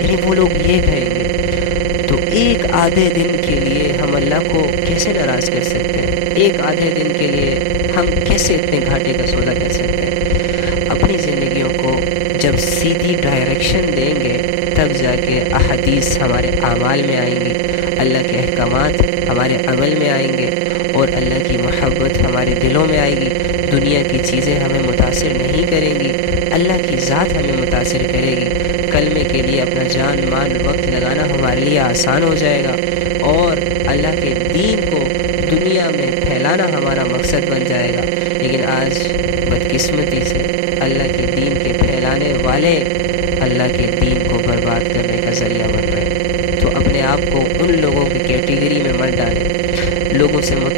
یعنی وہ لوگ یہ کہیں گے۔ تو ایک آدھے دن کے لیے ہم اللہ کو کیسے ناراض کر سکتے ہیں؟ ایک آدھے دن کے لیے ہم کیسے اتنے گھاٹے کا سودا کر سکتے ہیں؟ اپنی زندگیوں کو جب سیدھی ڈائریکشن دیں گے تب جا کے احادیث ہمارے اعمال میں آئیں گی، اللہ کے احکامات ہمارے عمل میں آئیں گے، اور اللہ کی محبت ہمارے دلوں میں آئے گی۔ دنیا کی چیزیں ہمیں متاثر نہیں کریں گی، اللہ کی ذات ہمیں متاثر کرے گی۔ کلمے کے لیے اپنا جان مال وقت لگانا ہمارے لیے آسان ہو جائے گا، اور اللہ کے دین کو دنیا میں پھیلانا ہمارا مقصد بن جائے گا۔ لیکن آج بدقسمتی سے اللہ کے دین کے پھیلانے والے اللہ کے دین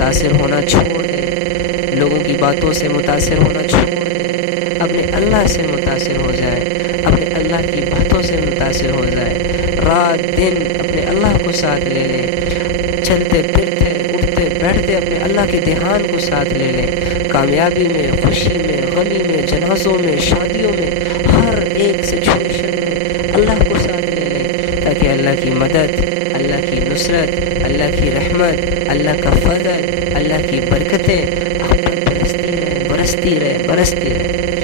متاثر ہونا چھوڑ دے، لوگوں کی باتوں سے متاثر ہونا چھوڑ دے، اپنے اللہ سے متاثر ہو جائے، اپنے اللہ کی باتوں سے متاثر ہو جائے، رات دن اپنے اللہ کو ساتھ لے لے، چلتے پھرتے اٹھتے بیٹھتے اپنے اللہ کے دھیان کو ساتھ لے لیں، کامیابی میں، خوشی میں، غمی میں، جنازوں میں، شادیوں میں، ہر ایک سچویشن میں اللہ کو ساتھ لے لیں، تاکہ اللہ کی مدد، اللہ کی نصرت، اللہ کی رحمت، اللہ کا فضل، اللہ کی برکتیں آپ پر برستی رہے، برستی رہے، برستی رہے۔